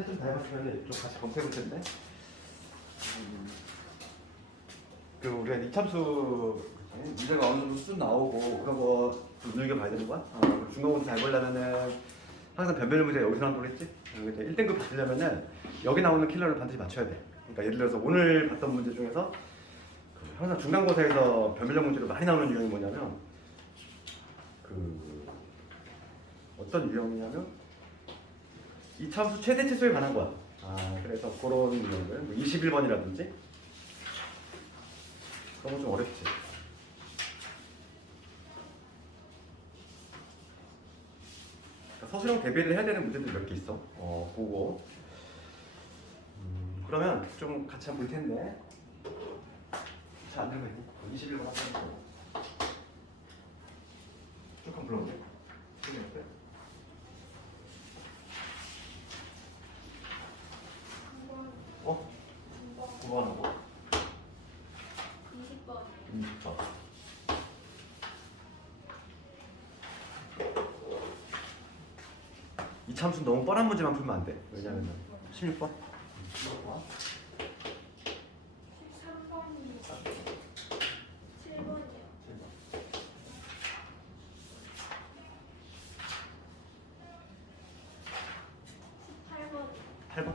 채점 다 해봤으면 좀 같이 검색해볼 텐데. 그 우리가 이참수 문제가 어느 정도 쭉 나오고 그런 거좀 눈여겨봐야 되는 거야. 중간고사 잘 보려면은 항상 변별 문제 여기서 나온다고 했지. 1등급 받으려면은 여기 나오는 킬러를 반드시 맞춰야 돼. 그러니까 예를 들어서 오늘 봤던 문제 중에서 항상 중간고사에서 변별력 문제로 많이 나오는 유형이 뭐냐면 그 어떤 유형이냐면 이참수 최대 치수에 관한 거야. 그래서 그런 유형들 뭐 21번이라든지 그런 건 좀 어렵지. 서술형 대비를 해야 되는 문제들 몇 개 있어. 보고. 그러면 좀 같이 한번 볼 텐데. 잘 안 들고 있니? 21번 한번 쭉 한번 불러볼게. 어? 9번하고 20번. 20번. 이 참수 너무 뻔한 문제만 풀면 안 돼. 왜냐면 16번. 16번. 13번이요. 7번이요. 칠 18번. 8번.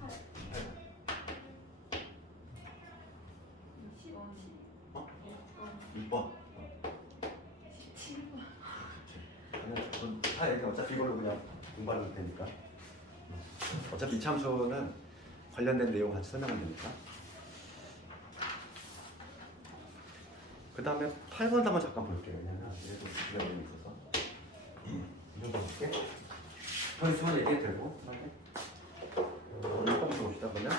18. 15. 어? 6번. 17번. 다 얘기 어차피 이걸로 그냥 공부하면 되니까. 어차피 이 참수는 관련된 내용 같이 설명하면 되니까. 그 다음에 8번 한번 잠깐 볼게요. 왜냐면 얘도 내용이 있어서. 이 정도 볼게. 현수만 얘기해도 되고. 오늘 6번 봅시다 그러면.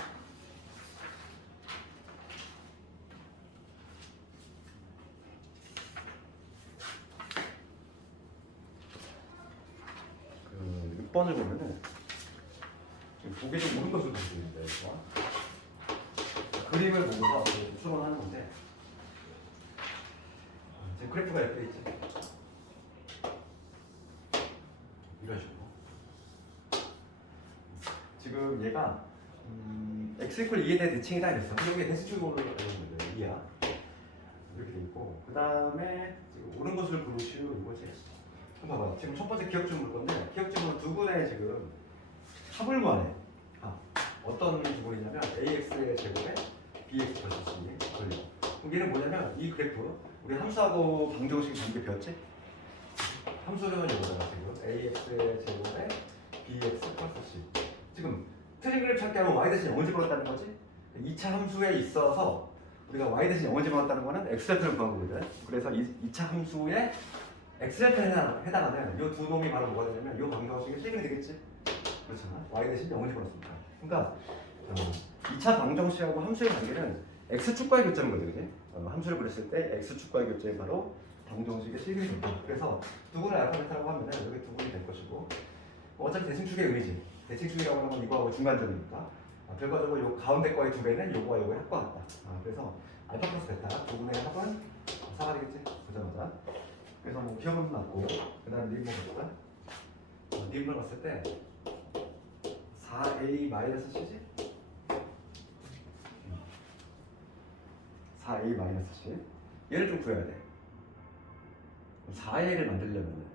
그 6번을 보면은 지금 보기 좀 옳은 것으로 보여집니다. 이거. 그림을 보고서 추론하는 건데 지금 그래프가 이렇게 있지. 이런 식으로. 지금 얘가 x 이퀄 2에 대한 대칭이다 이랬어. 여기에 대칭축으로 되는 거예요. 이해야. 이렇게 돼 있고 그 다음에 지금 옳은 것을 고르시오 이거지. 한번 봐봐. 지금 첫 번째 기억점 볼 건데 기억점은 두 분의 지금 합을 구하네. 어떤 주문이냐면 ax의 제곱에 bx 플러스 c의 걸려. 그럼 얘는 뭐냐면 이 그래프 우리 함수하고 방정식 관계 배웠지? 함수는 이거잖아 지금 ax의 제곱에 bx 플러스 c. 지금 틀린 그래프 찾기 하면 y 대신 0을 집어넣었다는 거지? 2차 함수에 있어서 우리가 y 대신 0을 집어넣었다는 거는 x좌표를 구한 거거든. 그래서 2차 함수에 x좌표에 해당하는 이 두 놈이 바로 뭐가 되냐면 이 방정식이 실행이 되겠지? 그렇잖아. y 대신 0을 집어넣었으니까. 그러니까 2차 방정식하고 함수의 관계는 x축과의 교점인 거죠, 그지? 함수를 그렸을 때 x축과의 교점이 바로 방정식의 실행이 된다. 그래서 두 분을 알파 베타라고 하면 여기 두 분이 될 것이고 어차피 대칭축의 의미지. 대칭축이라고 하면 이거하고 중간점이니까 결과적으로 요 가운데 거의 두 배는 요거와 요거의 합과 같다. 그래서 알파 플러스 베타 두 분의 합은 4가 되겠지? 보자마자. 그래서 뭐 기억은 맞고 그 다음 리을 봅시다. 리을 봤을 때 4a-c지? 4a-c 얘를 좀 구해야 돼. 4a를 만들려면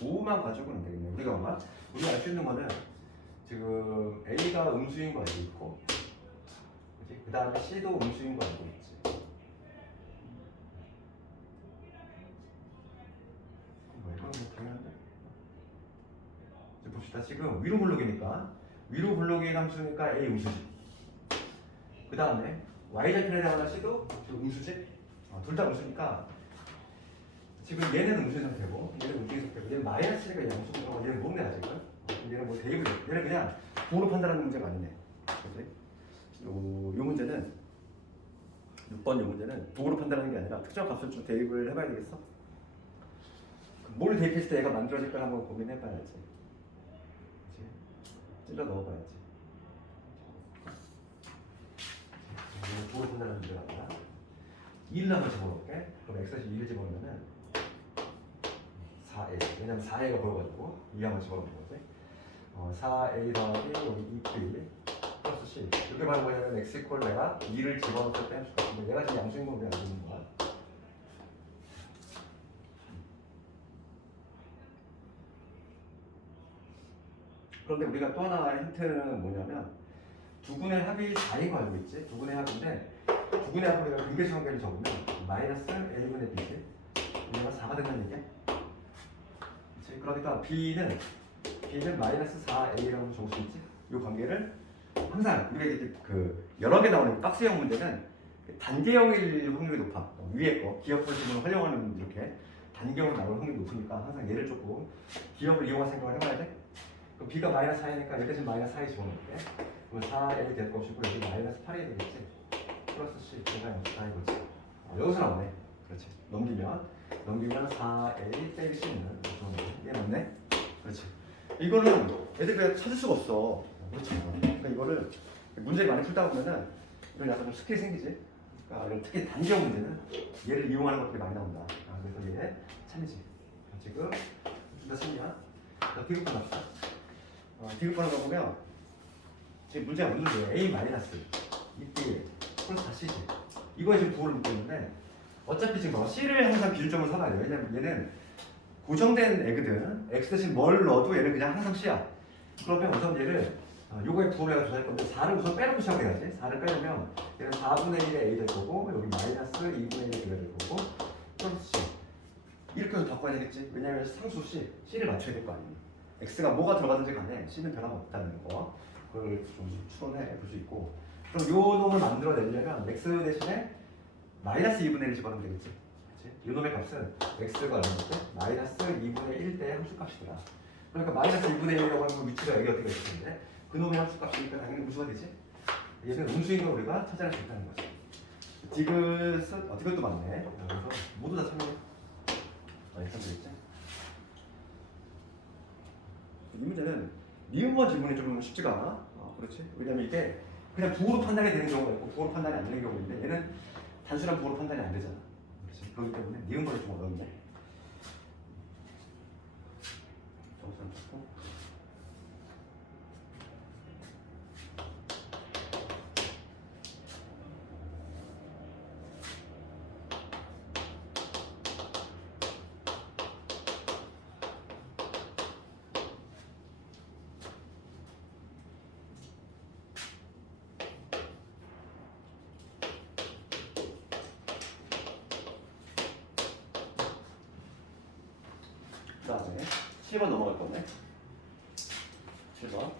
5만 가지고는 안 되겠네. 우리가 알 수 있는 거는 지금 a가 음수인 거 알고 있고 그 다음에 c도 음수인 거 알고 있지. 이건 당연한데. 봅시다. 지금 위로 블록이니까 위로 블록의 함수니까 a 음수지. 그 다음에 y좌표에 해당하는 c도 지금 음수지. 둘 다 음수니까 지금 얘는 음수의 상태고 얘는 음수의 상태고 얘는 마이너스가 양수고 얘는 뭔데 아직은? 얘는 뭐 대입을 얘는 그냥 도로 판단하는 문제가 아니네. 그치? 요 문제는 6번 요 문제는 도로 판단하는 게 아니라 특정 값을 좀 대입을 해봐야 되겠어? 뭘 대입했을 때 얘가 만들어질까 한번 고민해봐야지. 그치? 찔러 넣어봐야지. 도로 판단하는 문제가 아니라 1을 한번 집어넣을게. 그럼 x-2를 집어넣으면은 4a. 왜냐면 4a가 보여가지고 2 한번 집어넣는 거지. 4a 더하기 여기 2b 플러스 c. 이게 바로 뭐냐면 x 이퀄 내가 2를 집어넣을 때 함수 같은데 얘가 지금 양수인공을 알고 있는 거야. 그런데 우리가 또 하나의 힌트는 뭐냐면 두분의 합이 4인 거 알고 있지? 두분의 합인데 두분의 합을 내가 근계수 관계를 적으면 마이너스 a분의 b지. 얘가 4가 된다는 얘기야. 그치? 그러니까 b는 마이너스 4a라고 적을 수 있지. 이 관계를 항상 우리가 이제 그 여러 개 나오는 박스형 문제는 단계형일 확률이 높아. 위에 거 기업을 지금 활용하는 이렇게 단계형 나올 확률이 높으니까 항상 얘를 조금 기업을 이용할 생각을 해봐야 돼. 그럼 b가 마이너스 4이니까 여기 대신 마이너스 4에 집어넣을게. 그럼 4a 될 것이고 여기 마이너스 8이 되겠지. 플러스 c 제가 4인 거지. 여기서 나오네. 그렇지. 넘기면 4a 빼기 c는 이게 맞네. 그렇지. 이거는 애들 그냥 찾을 수가 없어. 그렇죠. 그러니까 이거를 문제를 많이 풀다 보면은 이런 약간 좀 스킬이 생기지. 그러니까 이런 특히 단계형 문제는 얘를 이용하는 것들이 많이 나온다. 그래서 얘 참이지. 지금 둘 다 참이야. 자, 디귿번 합시다. 디귿번을 가보면 지금 문제가 무슨 문제예요? a 마이너스 2b 플러스 4c지. 이거에 지금 부호를 묻고 있는데 어차피 지금 c를 항상 기준점으로 삼아야 돼요. 왜냐면 얘는 고정된 애거든. x 대신 뭘 넣어도 얘는 그냥 항상 c야. 그러면 우선 얘를 요거에 부호를 해서 조사할 건데 4를 우선 빼놓고 시작해야지. 4를 빼놓으면 얘는 4분의 1의 a 될 거고 여기 마이너스 2분의 1의 b가 될 거고 플러스 c 이렇게 해서 바꿔야 되겠지. 왜냐면 상수 c를 맞춰야 될 거 아니야. x가 뭐가 들어가든지 간에 c는 변함없다는 거 그걸 좀 추론해 볼 수 있고 그럼 요 놈을 만들어내려면 x 대신에 마이너스 2분의 1을 집어넣으면 되겠지. 이 놈의 값은 x가 얼마인데? 마이너스 2분의 1대 함수값이더라. 그러니까 마이너스 2분의 1이라고 하는 위치가 여기 어떻게 있을 텐데 그 놈의 함수값이니까 당연히 음수가 되지. 얘는 음수인 걸 우리가 찾아낼 수 있다는 거지. 디귿도 맞네. 그래서 모두 다 참여해. 이렇게 되겠지. 이 문제는 미음번 질문이 좀 쉽지가 않아. 그렇지. 왜냐면 이게 그냥 부호로 판단이 되는 경우가 있고 부호로 판단이 안 되는 경우가 있는데 얘는 단순한 부호로 판단이 안 되잖아. 그렇지. 그렇기 때문에 미음번이 좀 어렵네. 점수를 줬고. 그 다음에 7번 넘어갈 건데 7번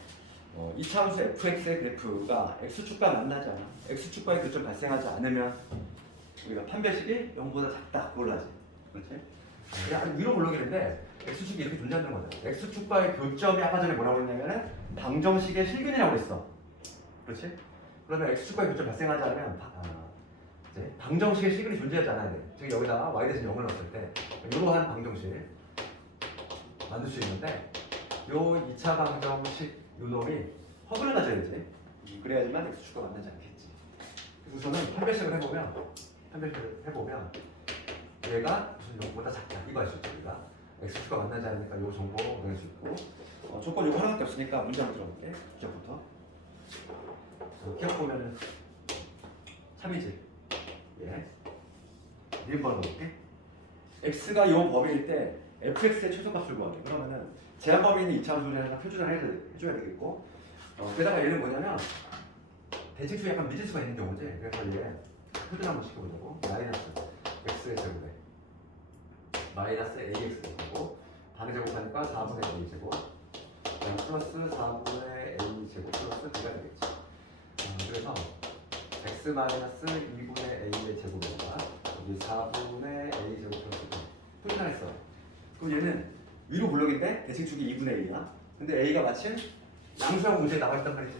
2차 함수 fx의 그래프가 x축과 만나지 않아. x축과의 교점 발생하지 않으면 우리가 판별식이 0보다 작다 그걸로 하지. 그렇지? 그냥 위로 올라오겠는데 x축이 이렇게 존재한다는 거잖아. x축과의 교점이 아까 전에 뭐라고 했냐면 방정식의 실근이라고 했어. 그렇지? 그러면 x축과의 교점 발생하지 않으면 이제 방정식의 실근이 존재하지 않아야 돼. 즉 여기다가 y 대신 0을 넣었을 때 이러한 방정식 만들 수 있는데 요 2차 방정식 요 놈이 허브를 가져야지. 그래야지만 x축과 만나지 않겠지. 그래서 우선은 판별식을 해보면 얘가 무슨 0보다 작다 이거 알 수 있죠. 우리가 x축과 만나지 않으니까 요 정보 얻을 수 있고 조건 요거 하나밖에 없으니까 문제 한번 들어볼게. 기억부터 기억 보면은 참이지. 예. 1번 넣을게. x가 요 범위일 때 fx의 최소값을 구하게. 그러면은 제한 범위는 2차 함수를 하나 표준을 해줘야 되겠고 게다가 얘는 뭐냐면 대칭수에 약간 미지수가 있는 경우지. 그래서 얘 표준 한번 시켜보자고. 마이너스 x의 제곱에 마이너스 ax 제곱이고 반의 제곱하니까 4분의 a 제곱 그다음 플러스 4분의 a 제곱 플러스 b가 되겠지. 그래서 x 마이너스 2분의 a의 제곱에다가 여기 4분의 a 제곱 플러스 b 표준화했어. 그럼 얘는 위로 블록인데 대칭축이 2분의 1이야. 근데 a가 마침 양수하고 문제에 나와 있단 말이지.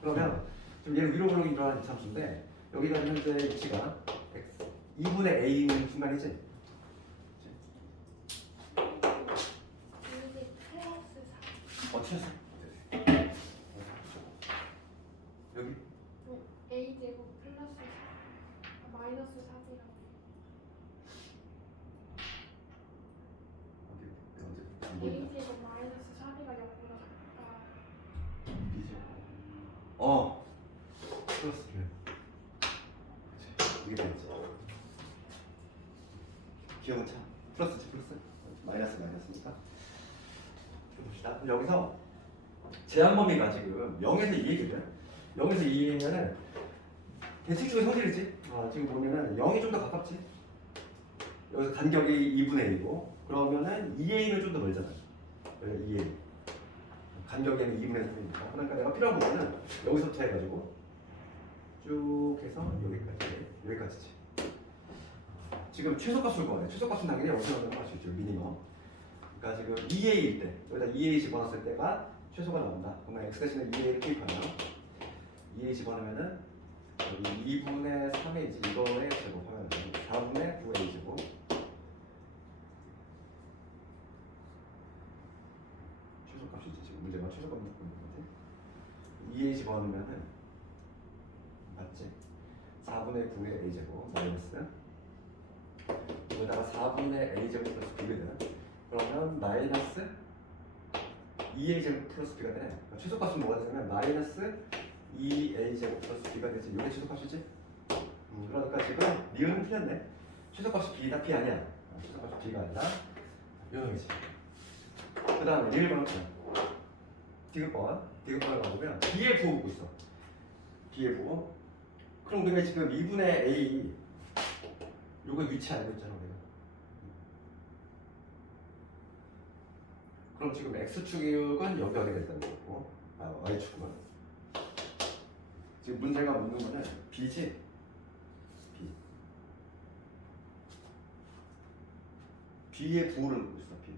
그러면 지금 얘는 위로 블록인 줄 아는 참수인데 여기가 현재 위치가 2분의 a인 순간이지. 이게 플러스 4. 틀렸어. 여기 a 제곱 플러스 4. 마이너스 4이라고. 보인다. A제곱 마이너스 3이가 0보다 작다. 어 플러스 뷰. 그치 이게 되겠지. 기억은 참 플러스지 플러스 마이너스니까 좀 봅시다. 그럼 여기서 제한 범위가 지금 0에서 2이거든. 0에서 2이면은 대칭축의 성질이지. 지금 보면은 0이 좀 더 가깝지. 여기서 간격이 2분의 1이고 그러면은 2a는 좀 더 멀잖아. 2a 간격에는 2분의 3이니까. 그러니까 내가 필요한 부분은 여기서부터 해가지고 쭉 해서 여기까지지. 지금 최소값을 구하래. 최소값은 당연히 어디서 나오는 거 아시죠? 미니멈. 그러니까 지금 2a일 때 여기다 2a 집어넣었을 때가 최소가 나온다. 그러면 x 대신에 2a를 투입하면 2a 집어넣으면은 여기 2분의 3의 이거에 제곱하면 4분의 9a 제곱. 최소값이지. 지금 문제가 최소값을 갖고 있는 거지. 2a 집어넣으면은 맞지? 4분의 9의 a 제곱 마이너스 여기다가 4분의 a 제곱 플러스 b거든. 그러면 마이너스 2a 제곱 플러스 b가 되네. 그러니까 최소값은 뭐가 되냐면 마이너스 2a 제곱 플러스 b가 되지. 이게 최소값이지. 그러니까 지금 니은은 틀렸네. 최소값이 b다 b 아니야. 최소값이 b가 아니라 요놈이지. 그 다음에 리을 방법. 디귿번을 가보면 b의 부호 보고 있어. b의 부호. 그럼 우리가 지금 2분의 a 요거 위치 알고 있잖아 우리가. 그럼 지금 x축은 여기 어디 됐다는 거고 y축은 지금 문제가 묻는 거는 b지. b b의 부호를 묻고 있어. b.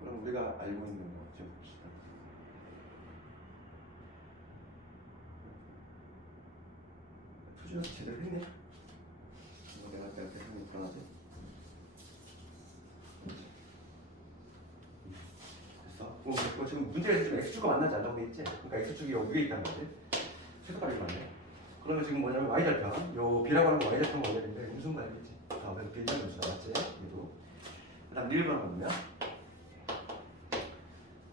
그럼 우리가 알고 있는 거 좀 봅시다. 표준에서 제대로 했네. 이거 내가 이렇게 하면 불안하지? 됐어. 그거 지금 문제에서 지금 x축과 만나지 않다고 돼 있지? 그러니까 x축이 여기 위에 있다는 거지. 최소값이 맞네. 그러면 지금 뭐냐면 y절편. 요 b라고 하는 거 y절편 원해야 되는데 무슨 말이겠지? 그래서 b는 무슨 알았지? 얘도. 그 다음 리을만 보면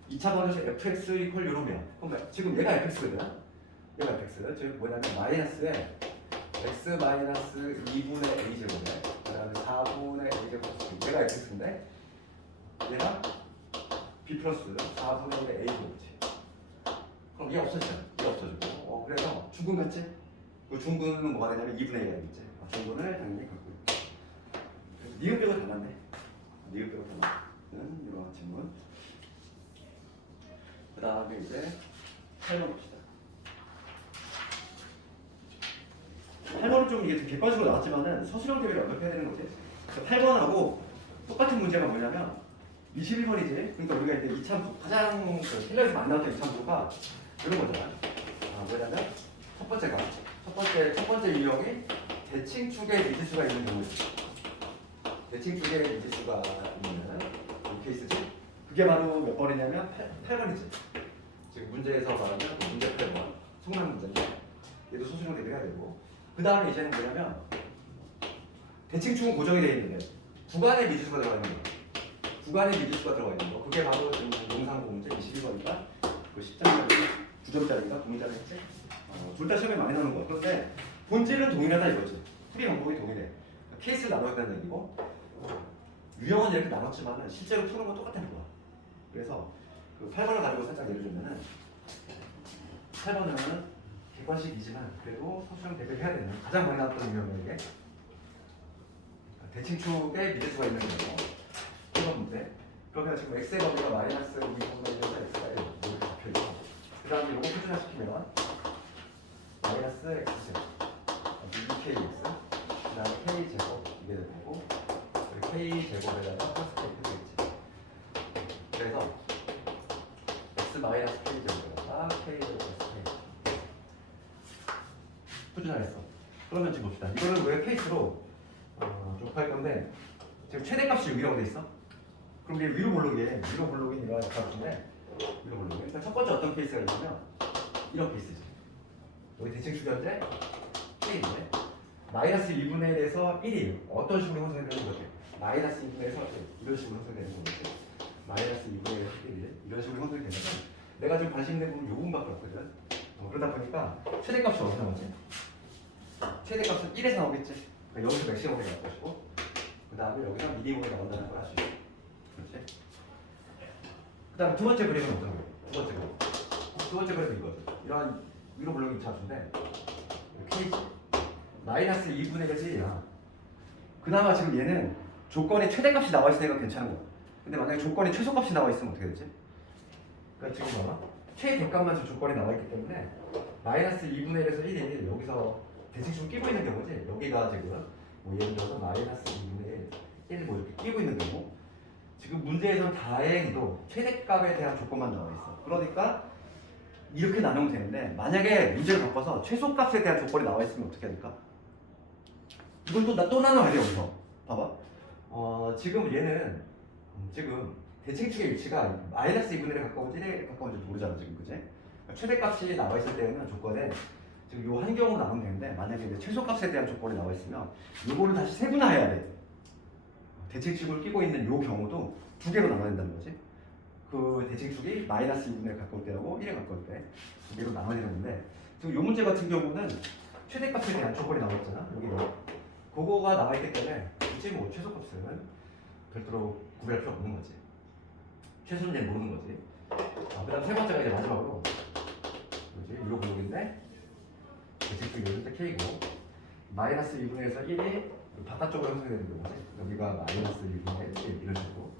2차 방정식 fx 이퀄 요러면 그러니까 지금 얘가 fx거든. 얘가 fx. 즉 뭐냐면 마이너스에 x 마이너스 2분의 a 제곱에 그다음에 4분의 a 제곱. 얘가 fx인데 얘가 b 플러스 4분의 a 제곱이지. 그럼 얘 없어지잖아. 얘 없어지고. 그래서 중근 같지? 그 중근은 뭐가 되냐면 2분의 1가 되겠지. 중근을 당연히 갖고 있고. 그래서 니은벽을 닮았네. 니은벽을 닮은 이런 질문. 그 다음에 이제 8번 봅시다. 8번은 좀 이게 객관식으로 나왔지만은 서술형 대비를 언급해야 되는 거지. 8번하고 똑같은 문제가 뭐냐면 21번이지. 그러니까 우리가 이제 2차 가장 텔레에서 만나왔던 2차 부가 이런 거잖아. 뭐냐면 첫 번째 유형이 대칭축의 미지수가 있는 경우지. 대칭축의 미지수가 있는 이 케이스지. 그게 바로 몇 번이냐면 8번이지. 지금 문제에서 말하면 문제 8번 성난 문제인데 얘도 소수형 대비해야 되고 그 다음에 이제는 뭐냐면 대칭축은 고정이 되어 있는데 구간의 미지수가 들어가 있는 거. 구간의 미지수가 들어가 있는 거. 그게 바로 지금 영상 문제 21번이니까 그 10점짜리 9점짜리인가 9점짜리 했지? 둘 다 시험에 많이 나오는 거야. 그런데 본질은 동일하다 이거지. 풀이 방법이 동일해. 케이스를 나눠야 된다는 얘기고 유형은 이렇게 나눴지만 실제로 푸는 건 똑같다는 거야. 그래서 그 8번을 가지고 살짝 예를 들면은 8번은 객관식이지만 그래도 서술형 대비를 해야 되는 가장 많이 나왔던 유형에게 대칭축에 미지수가 있는 거고 1번 문제. 그러면 지금 x의 범위가 마이너스 2분의 1에서 x가 1 이렇게 잡혀있고 그 다음에 이거 표준화시키면 마이너스 x제곱 2kx 그 다음에 k제곱 이게 되고 k제곱에다가 플러스 k 되겠지. 그래서 x 마이너스 k제곱에다가 k제곱 플러스 k 표준화했어. 그러면 지금 봅시다. 이거를 왜 케이스로 좁할 건데 지금 최대값이 6이라고 돼 있어. 그럼 이게 위로 볼록이에 위로 볼록인 이런 값인데 위로 볼록이. 일단 첫 번째 어떤 케이스가 있냐면 이런 케이스지. 여기 대칭축 현재 k인데 마이너스 2분의 1에서 1이 어떤 식으로 형성되는 거지? 마이너스 2분의 1에서 이런 식으로 형성되는 거지. 마이너스 2분의 1에서 1이 이런 식으로 형성이 되면 내가 지금 관심 있는 부분 요 부분밖에 없거든. 그러다 보니까 최대값이 어디서 나오지? 최대값은 1에서 나오겠지. 그러니까 여기서 맥시멈이 나올 것이고 그 다음에 여기서 미니멈이 나온다는 걸 알 수 있어. 그렇지? 그 다음에 두 번째 그림은 어떤 거예요? 두 번째 그림. 두 번째 그림은 이거죠. 이런 위로 물론 2차수인데 K지. 마이너스 2분의 1이야. 그나마 지금 얘는 조건이 최대값이 나와 있으니까 괜찮은 거야. 근데 만약에 조건이 최소값이 나와 있으면 어떻게 되지? 그러니까 지금 봐봐. 최대값만 지금 조건이 나와 있기 때문에 마이너스 2분의 1에서 1이 여기서 대칭축을 끼고 있는 경우지. 여기가 지금 뭐 예를 들어서 마이너스 2분의 1 뭐 이렇게 끼고 있는 경우 지금 문제에선 다행히도 최대값에 대한 조건만 나와 있어. 그러니까 이렇게 나누면 되는데 만약에 문제를 바꿔서 최소값에 대한 조건이 나와 있으면 어떻게 할까? 이건 또 나눠야 돼 여기서. 봐봐. 지금 얘는 지금 대칭축의 위치가 마이너스 2분의 1에 가까운지 1에 가까운지 모르잖아 지금 그지? 그러니까 최대값이 나와 있을 때는 조건에 지금 요 한 경우로 나누면 되는데 만약에 이제 최소값에 대한 조건이 나와 있으면 요거를 다시 세분화해야 돼. 대칭축을 끼고 있는 요 경우도 두 개로 나눠야 된다는 거지. 그 대칭축이 마이너스 2분의 1에 가까울 때하고 1에 가까울 때 두 개로 나눠야 되는데 지금 요 문제 같은 경우는 최대값에 대한 조건이 나와 있잖아. 여기 그거가 나와 있기 때문에 굳이 뭐 최소값은 별도로 구별할 필요 없는 거지. 최소는 얘는 모르는 거지. 그 다음 세 번째가 이제 마지막으로 뭐지? 유로 블록인데 대칭축이 여기서 K고 마이너스 2분의 1에서 1이 바깥쪽으로 형성되는 경우지. 여기가 마이너스 2분의 1 이런 식으로.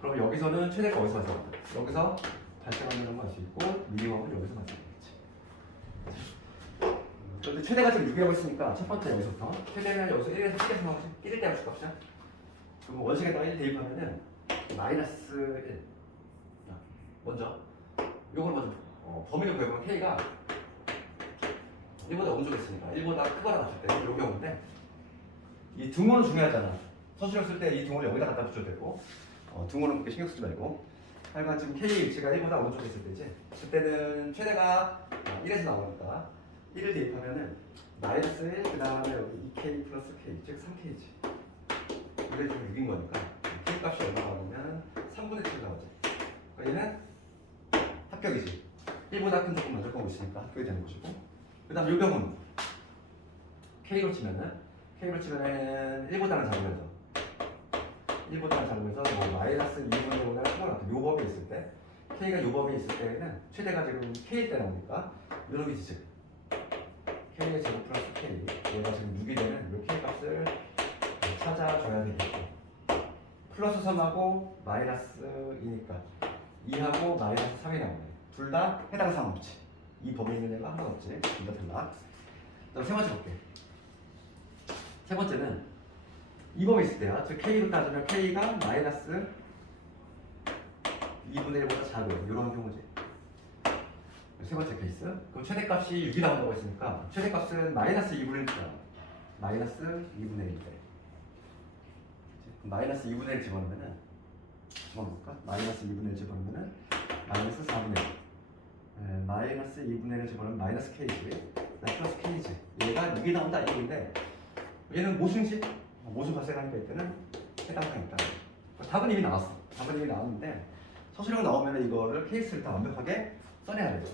그럼 여기서는 최대가 어디서 발생한다? 여기서 발생하는 건 알 수 있고 미니멈은 여기서 발생하겠지. 그런데 최대가 지금 6이라고 했으니까 첫 번째 여기서부터 최대는 여기서 1에서 1에서 나오지. 1일 때 합시값이야 그럼 원식에다가 1 대입하면은 마이너스 1. 먼저 요걸 먼저 범위를 구해보면 K가 1보다 오른쪽에 있으니까 1보다 크거나 같을 때 요 경우인데 이 등호는 중요하잖아. 서술형 쓸 때 이 등호를 여기다 갖다 붙여도 되고 등호는 그렇게 신경 쓰지 말고 하여간 지금 K 위치가 1보다 오른쪽에 있을 때지. 그때는 최대가 1에서 나오니까 1을 대입하면은 마이너스 1, 그 다음에 여기 2K 플러스 K, 즉 3K지. 이게 지금 6인 거니까 K 값이 얼마 나오면 3분의 7 나오지. 그러니까 얘는 합격이지. 1보다 큰 조건만 조건 있으니까 합격이 되는 것이고 그 다음 요 경우는 K로 치면은 1보다는 작으면서 1보다는 작으면서 뭐 마이너스 2분의 5나 크거나 같은 요 범위에 있을 때 K가 요 범위에 있을 때는 최대가 지금 K일 때 나오니까 이런 게 있지. K의 제곱 플러스 K 얘가 지금 6이 되는 요 K 값을 찾아줘야 되겠고 플러스 3하고 마이너스 2니까 2하고 마이너스 3이 나오네. 둘 다 해당 사항 없지. 이 범위에 있는 애가 하나 없지. 둘 다 달라. 그다음 세 번째 볼게. 세 번째는 이 범위 있을 때야. 즉 K로 따지면 K가 마이너스 2분의 1보다 작은 이런 경우지. 세 번째 케이스. 그럼 최대값이 6이 나온다고 했으니까 최대값은 마이너스 2분의 1이잖아. 마이너스 2분의 1인데 마이너스 2분의 1 집어넣으면은 집어넣을까? 마이너스 2분의 1 집어넣으면은 마이너스 4분의 1. 마이너스 2분의 1을 집어넣으면 마이너스 K지. 플러스 K지. 얘가 6이 나온다 이거인데 얘는 모순식? 모순 발생하니까 이때는 해당사항이 있다. 답은 이미 나왔어. 답은 이미 나왔는데 서술형 나오면 이거를 케이스를 다 완벽하게 써내야 돼.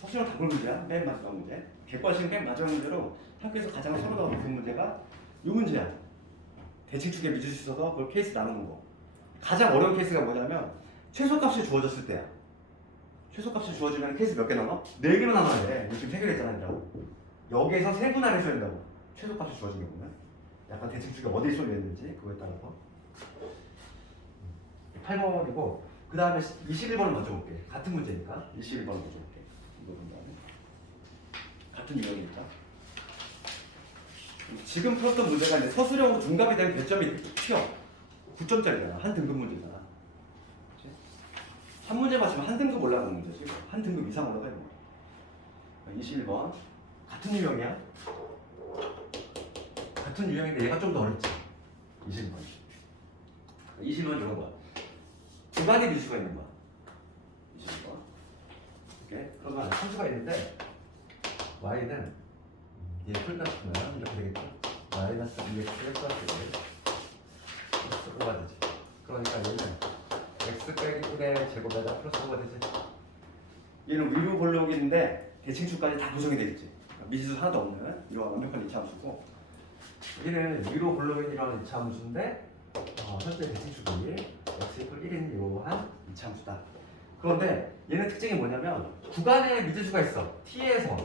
서술형 답을 문제야. 맨 마지막 문제. 객관식 맨 마지막 문제로 학교에서 가장 서로 나오는 그 문제가 이 문제야. 대칭축에 미줄 수 있어서 그걸 케이스 나누는 거. 가장 어려운 케이스가 뭐냐면 최소값이 주어졌을 때야. 최소값이 주어지면 케이스 몇 개 나눠? 4개만 나눠야 돼. 지금 해결했잖아. 여기에서 세분화를 해줘야 된다고. 최소값이 주어진 경우는 약간 대칭축이 어디에 쏠려 있는지 그거에 따라서 8번이고 그 다음에 21번을 먼저 볼게. 같은 문제니까 21번을 먼저 볼게. 이거 본 다음에 같은 유형이니까 지금 풀었던 문제가 이제 서술형으로 둔갑이 되면 배점이 튀어. 9점짜리잖아. 한 등급 문제잖아. 그치? 한 문제 맞추면 한 등급 올라가는 문제지. 한 등급 이상 올라가는 거야. 21번 같은 유형이야. 같은 유형인데 얘가 좀 더 어렵지. 20번. 20번 이런 거야. 두 가지 미수가 있는 거야. 20번. 이렇게. 그러면 함수가 있는데 y는 얘 풀까지면 이렇게 되겠죠? 마이너스 2x 플러스 1 플러스 5가 되지. 그러니까 얘는 x 빼기 1의 제곱에다 플러스 5가 되지. 얘는 위로 볼록인데 대칭축까지 다 구성이 되겠지. 미지수 하나도 없는 이러한 완벽한 이차함수고, 얘는 위로 볼록인이라는 이차함수인데 현재 대칭축이 x 이퀄 1인 이러한 이차함수다. 그런데 얘는 특징이 뭐냐면 구간에 미지수가 있어. t에서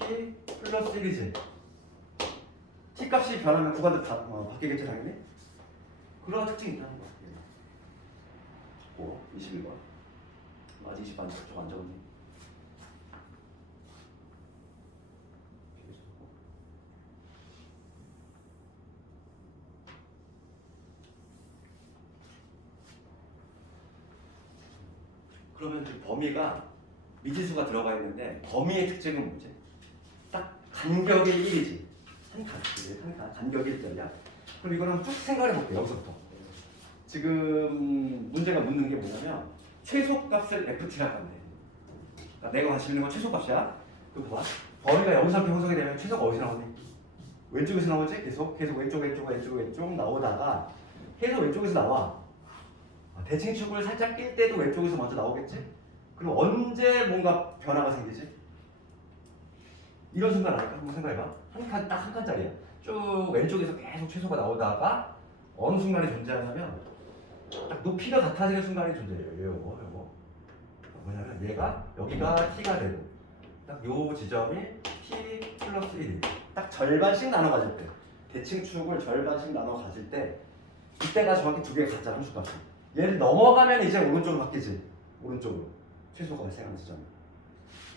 t 플러스 1이지. t 값이 변하면 구간도 바뀌겠지 당연히. 그런 특징이 있다는 거야. 21번. 아직 20번 좀안 적었니? 그러면 그 범위가 미지수가 들어가 있는데 범위의 특징은 뭐지? 딱 간격이 1이지. 한 칸, 간격이 1짜리야. 그럼 이거는 한번 쭉 생각해 볼게요. 여기서부터. 지금 문제가 묻는 게 뭐냐면 최소값을 ft라고 한대. 그러니까 내가 관심 있는 건 최소값이야. 그거 봐봐. 범위가 여기서 이렇게 형성이 되면 최소가 어디서 나오니? 왼쪽에서 나오지? 계속 왼쪽 나오다가 계속 왼쪽에서 나와. 대칭축을 살짝 낄 때도 왼쪽에서 먼저 나오겠지? 그럼 언제 뭔가 변화가 생기지? 이런 순간 아닐까? 한번 생각해봐. 딱 한 칸짜리야. 쭉 왼쪽에서 계속 최소가 나오다가 어느 순간에 존재하냐면 딱 높이가 같아지는 순간이 존재해요. 요거. 뭐냐면 얘가 여기가 t가 되고 딱 요 지점이 t 플러스 1이 딱 절반씩 나눠 가질 때, 대칭축을 절반씩 나눠 가질 때 이때가 정확히 두 개가 같잖아. 함수값이. 얘를 넘어가면 이제 오른쪽으로 바뀌지. 오른쪽으로 최소가 발생하는 지점.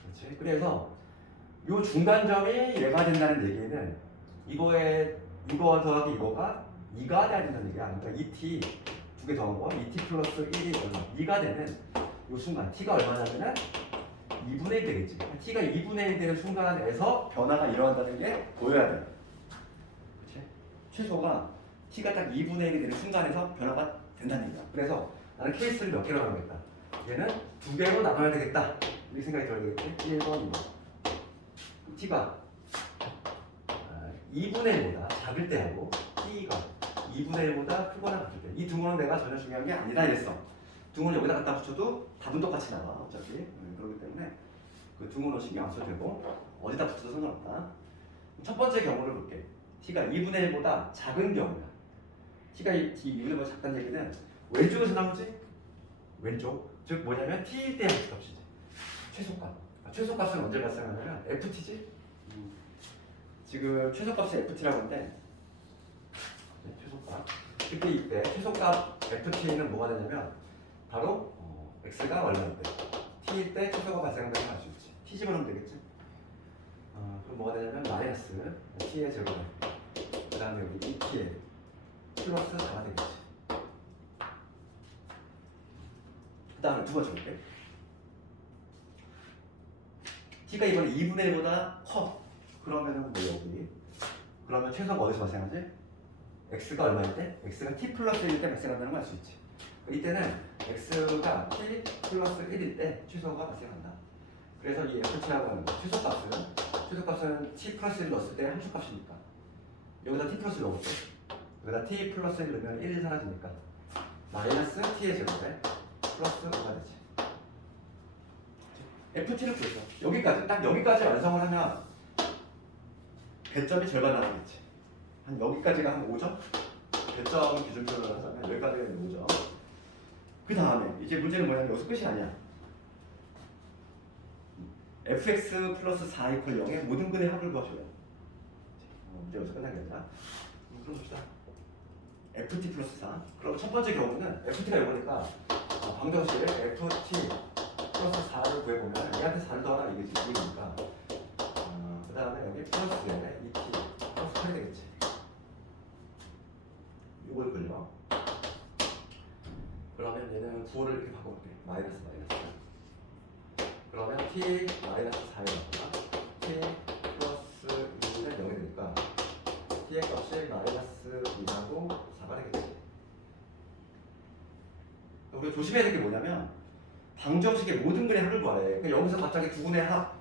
그렇지? 그래서 요 중간점이 얘가 된다는 얘기는 이거 더하기 이거가 2가 돼야 된다는 얘기야. 그러니까 2t 두 개 더한 거 2t 플러스 1이 얼마? 2가 되는 요 순간 t가 얼마냐면은 2분의 1 되겠지. t가 2분의 1 되는 순간에서 변화가 일어난다는 게 보여야 돼. 그렇지? 최소가 t가 딱 2분의 1이 되는 순간에서 변화가 된다는 얘기야. 그래서 나는 케이스를 몇 개로 나누겠다. 얘는 두 개로 나눠야 되겠다. 이 생각이 들어야 되겠지. 1번, 2번. t가 2분의 1보다 작을 때 하고 t가 2분의 1보다 크거나 같을 때, 이 두 번은 내가 전혀 중요한 게 아니다 이랬어. 두 번은 여기다 갖다 붙여도 답은 똑같이 나와 어차피. 그렇기 때문에 그 두 번은 신경 안 써도 되고 어디다 붙여도 상관없다. 첫 번째 경우를 볼게. t가 2분의 1보다 작은 경우야. t가 2분의 1보다 작다는 얘기는 왼쪽에서 나오지? 왼쪽. 즉 뭐냐면 t일 때 함수값이지. 최소값. 최소값은 언제 발생하냐면 ft지. 지금 최소값이 ft라고 하는데 최소값. 그때 이때 최소값 ft는 뭐가 되냐면 바로 x가 얼마일 때 t일 때 최소가 발생한다는 걸 알 수 있지. t 집어넣으면 되겠지. 그럼 뭐가 되냐면 마이너스 t의 제곱, 그 다음에 여기 2t의 플러스 4가 되겠지. 그 다음에 두 번째 볼게. t가 이번에 2분의 1보다 커. 그러면은 뭐 여기. 그러면 최소가 어디서 발생하지? x가 얼마일 때? x가 t 플러스 1일 때 발생한다는 걸 알 수 있지. 이때는 x가 t 플러스 1일 때 최소가 발생한다. 그래서 이 ft라고 하는 거, 최소값은 t 플러스 1 넣었을 때 함수값이니까 여기다 t 플러스 1 넣었어. 여기다 t 플러스 1 넣으면 1이 사라지니까 마이너스 t의 제곱에 플러스 5가 되지. ft를 구했어. 여기까지, 딱 여기까지 완성을 하면 배점이 절반 나가겠지. 한 여기까지가 한 5점? 배점 기준표를 하자면 여기까지가 5점. 그 다음에 이제 문제는 뭐냐면 여기서 끝이 아니야. fx 플러스 4 이퀄 0의 모든 근의 합을 구하줘요. 문제 여기서 끝난 게 아니라. 그럼 봅시다. ft 플러스 4. 그럼 첫 번째 경우는 ft가 이거니까 방정식을 ft 플러스 4를 구해보면 얘한테 4를 더하라 이게 이거니까 그 다음에 여기 플러스에 2t 플러스 8이 되겠지. 이걸 그려. 그러면 얘는 9를 이렇게 바꿔볼게. 마이너스. 그러면 t 마이너스 4에 넣었다. t 플러스 2는 0이 되니까 t의 값이 마이너스 2하고 4가 되겠지. 우리가 조심해야 될 게 뭐냐면 방정식의 모든 근의 합을 구하래. 그러니까 여기서 갑자기 두 근의 합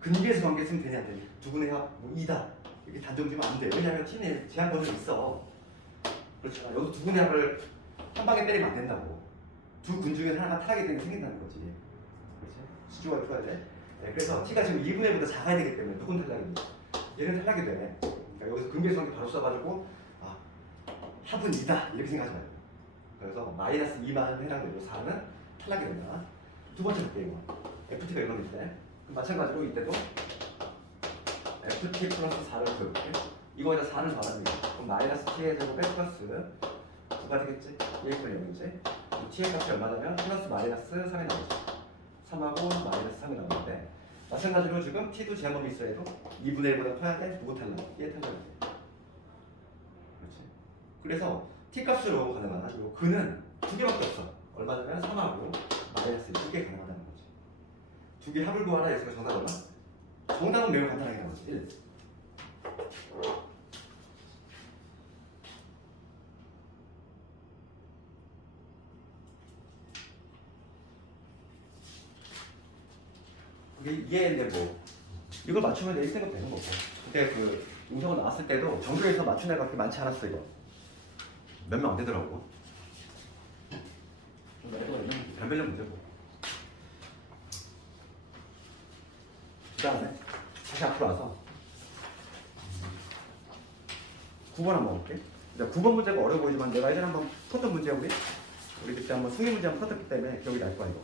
근계에서 관계 쓰면 되냐 안 되냐. 두 분의 합 뭐 2다. 이렇게 단정 지으면 안 돼. 왜냐면 팀에 제한 범위가 있어. 그렇죠. 여기서 두 분의 합을 한 방에 때리면 안 된다고. 두 근 중에 하나가 타락이 되면 생긴다는 거지. 그렇지? 수주가 풀어야 돼. 네, 그래서 t가 지금 2분의 1보다 작아야 되기 때문에 누군 탈락입니다. 얘는 탈락이 돼. 그러니까 여기서 근계에서 관계 바로 써가지고 아, 합은 2다 이렇게 생각하지 말고. 그래서 마이너스 2만 해당되고 4는 탈락이 된다. 두 번째 볼게요. ft가 이런 건데 마찬가지로 이때도 ft 플러스 4를 구해볼게. 이거에다 4를 더하면 그럼 마이너스 t의 제곱에 플러스 9가 되겠지? 얘가 0이지? t의 값이 얼마냐면 플러스 마이너스 3이 나오지. 3하고 마이너스 3이 나오는데 마찬가지로 지금 t도 제한범위 있어야 해도 2분의 1보다 커야 돼? 누구 탈락? 얘 탈락이 돼. 그렇지? 그래서 t 값으로 가능한 요 근은 두 개밖에 없어. 얼마냐면 3하고 마이너스 2개 가능하다는 거지. 두 개 합을 구하라 해서 정답 얼마? 정답은 매우 간단하게 나오지. 1. 그게 이해인데 뭐 이걸 맞추면 내 생각 되는 거고. 그때 그 용성을 나왔을 때도 전교에서 맞춘 애가 그렇게 많지 않았어. 이거 몇 명 안 되더라고. 별별로 문제고. 그 다음에 다시 앞으로 와서 9번 한번 볼게. 9번 문제가 어려워 보이지만 내가 예전에 한번 풀었던 문제야 우리 그때 한번 승리 문제 한번 풀었기 때문에 기억이 날 거야 이거.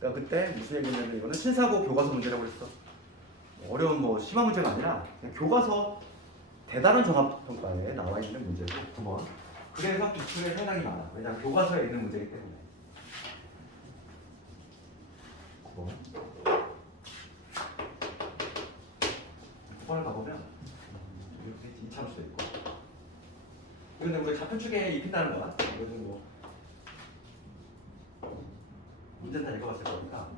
내가 그때 무슨 얘기했냐면 이거는 신사고 교과서 문제라고 그랬어. 어려운 뭐 심한 문제가 아니라 그냥 교과서 대단한 종합평가에 나와 있는 문제고 9번. 그래서 기출에 상당히 많아. 왜냐면 교과서에 있는 문제이기 때문에. 9번. 9번을 가보면 이렇게 이참수도 있고. 근데 우리가 좌표축에 입힌다는 거야. 이거는 뭐 문제는 다 읽어봤을 거니까.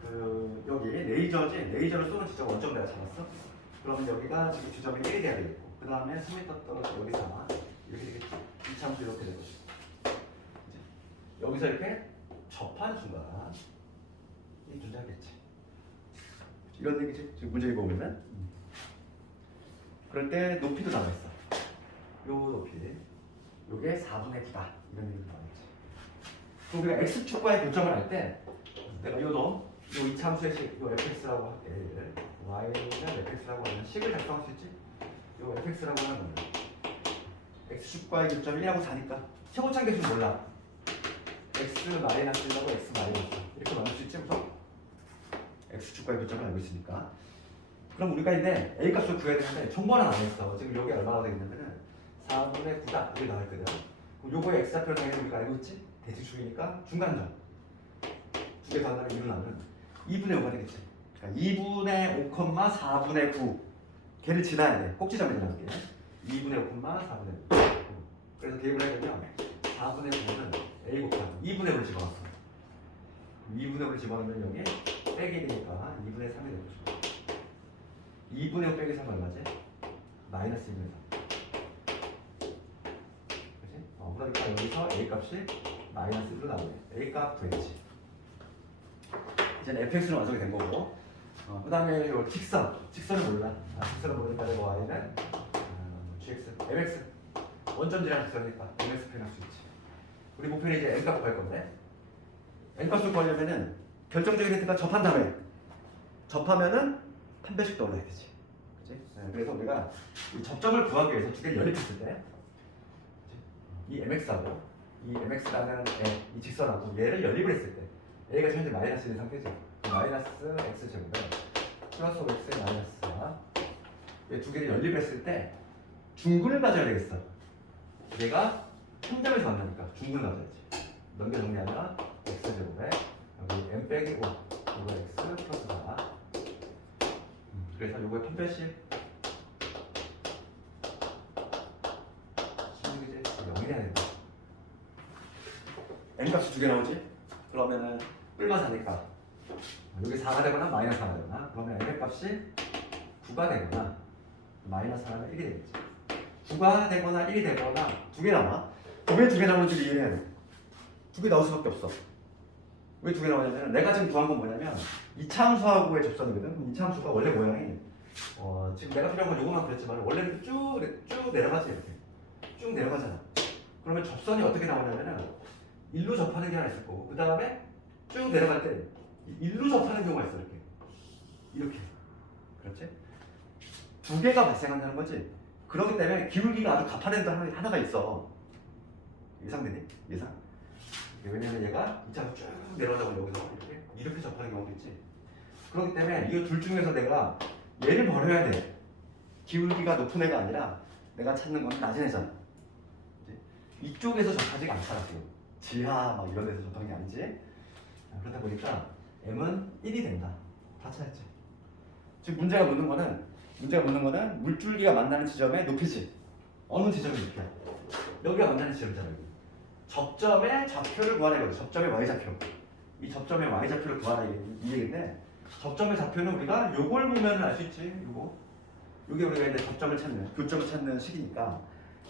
그 여기 레이저지. 레이저를 쏘는 지점 원점 내가 잡았어. 그러면 여기가 지금 지점이 1이 돼야 되겠고. 그 다음에 3m 떨어져 여기서 이렇게 되겠지. 이참수 이렇게 될 것이고. 여기서 이렇게 접하는 순간 이 존재하겠지. 이런 얘기지. 지금 문제 읽어보면 그럴 때 높이도 나와 있어. 요 높이. 요게 4분의 9다. 이런 얘기도 나와 있지. 그럼 우리가 x축과의 교점을 할 때 내가 요 이참수의 식, 요 fx라고 할게. y는 fx라고 하면 식을 작성할 수 있지. 요 fx라고 하는 거는 x축과의 교점 1하고 4니까 최고창 계수는 몰라. x 마이너스 1하고 x 마이너스 이렇게 만들 수 있지 우선? x축과의 교점을 알고 있으니까. 그럼 우리가 이제 a 값을 구해야 되는데 정보는 안 했어. 지금 여기 얼마나 되겠냐면은 4분의 9다 이렇게 나와 있거든. 그럼 요거의 x좌표를 당연히 우리가 알고 있지? 대칭축이니까 중간점 두 개 더한다면 2로 나면 2분의 5가 되겠지. 그러니까 2분의 5, 4분의 9 걔를 지나야 돼. 꼭지점에 지나갈게. 2분의 5, 4분의 9. 그래서 대입을 하게 되면 4분의 9는 a 곱하기 2분의 5를 집어넣었어. 2분의 5를 집어넣으면 여기 빼기 되니까 2분의 3이 되는 거죠. 2분의 5 빼기 3 얼마지? 마이너스 2분의 3. 그치? 그러니까 여기서 a 값이 마이너스 1로 나오네. a 값 구했지. 이제는 fx는 완성이 된 거고. 그 다음에 요 직선을 몰라. 직선을 모르니까 내가 y는 gx, mx 원점지랑 직선이니까 mx 표현할 수 있지. 우리 목표는 이제 n 값 구할 건데 n 값을 구하려면은 결정적인 힌트가 접한 다음에 접하면은 한 배씩 더 올라야 되지. 그치? 네, 그래서 우리가 이 접점을 구하기 위해서 두 개를 연립했을 때 이 mx하고 이 mx라는 이 직선하고 얘를 연립을 했을 때 a가 현재 마이너스인 상태지. 마이너스 x 제곱에 플러스 5x 마이너스 4 이 두 개를 연립했을 때 중근을 가져야 되겠어. 얘가 3점에서 만나니까 중근을 가져야지. 넘겨 정리하면 x 제곱에 여기 m 빼기 5 이거 x 플러스 4 그래서 요거의 판별식 0이 돼야 된다. n 값이 두 개 나오지? 그러면은 뿔마 4니까 여기 4가 되거나 마이너스 4가 되거나 그러면 n의 값이 9가 되거나 마이너스 4가 1이 되겠지. 9가 되거나 1이 되거나 두 개 나와. 왜 두 개 나오는지 이해해야 돼. 두 개 나올 수밖에 없어. 왜 두 개 나오냐면 내가 지금 구한 건 뭐냐면 이차함수하고의 접선이거든. 그럼 이차함수가 원래 모양이 지금 내가 필요한 건 요것만 그랬지만 원래는 쭉 내려가지 이렇게 쭉 내려가잖아. 그러면 접선이 어떻게 나오냐면은 일로 접하는 게 하나 있을 거고 그 다음에 쭉 내려갈 때 일로 접하는 경우가 있어 이렇게 그렇지? 두 개가 발생한다는 거지. 그렇기 때문에 기울기가 아주 가파른다 하나가 있어. 예상되니? 예상? 왜냐면 얘가 이차로 쭉 내려가자고 여기서 이렇게 접하는 경우도 있지. 그렇기 때문에 이 둘 중에서 내가 얘를 버려야 돼. 기울기가 높은 애가 아니라 내가 찾는 건 낮은 애잖아. 그치? 이쪽에서 접하지가 않잖아 지금. 지하 막 이런 데서 접하는 게 아니지. 그러다 보니까 m은 1이 된다. 다 찾았지. 지금 문제가 묻는 거는 물줄기가 만나는 지점의 높이지. 어느 지점의 높이야? 여기가 만나는 지점이잖아. 여기. 접점의 좌표를 구하라 이거지. 접점의 y좌표. 이 접점의 y좌표를 구하라 이 얘기인데 접점의 좌표는 우리가 요걸 보면 알 수 있지. 요게 우리가 이제 접점을 찾는 교점을 찾는 식이니까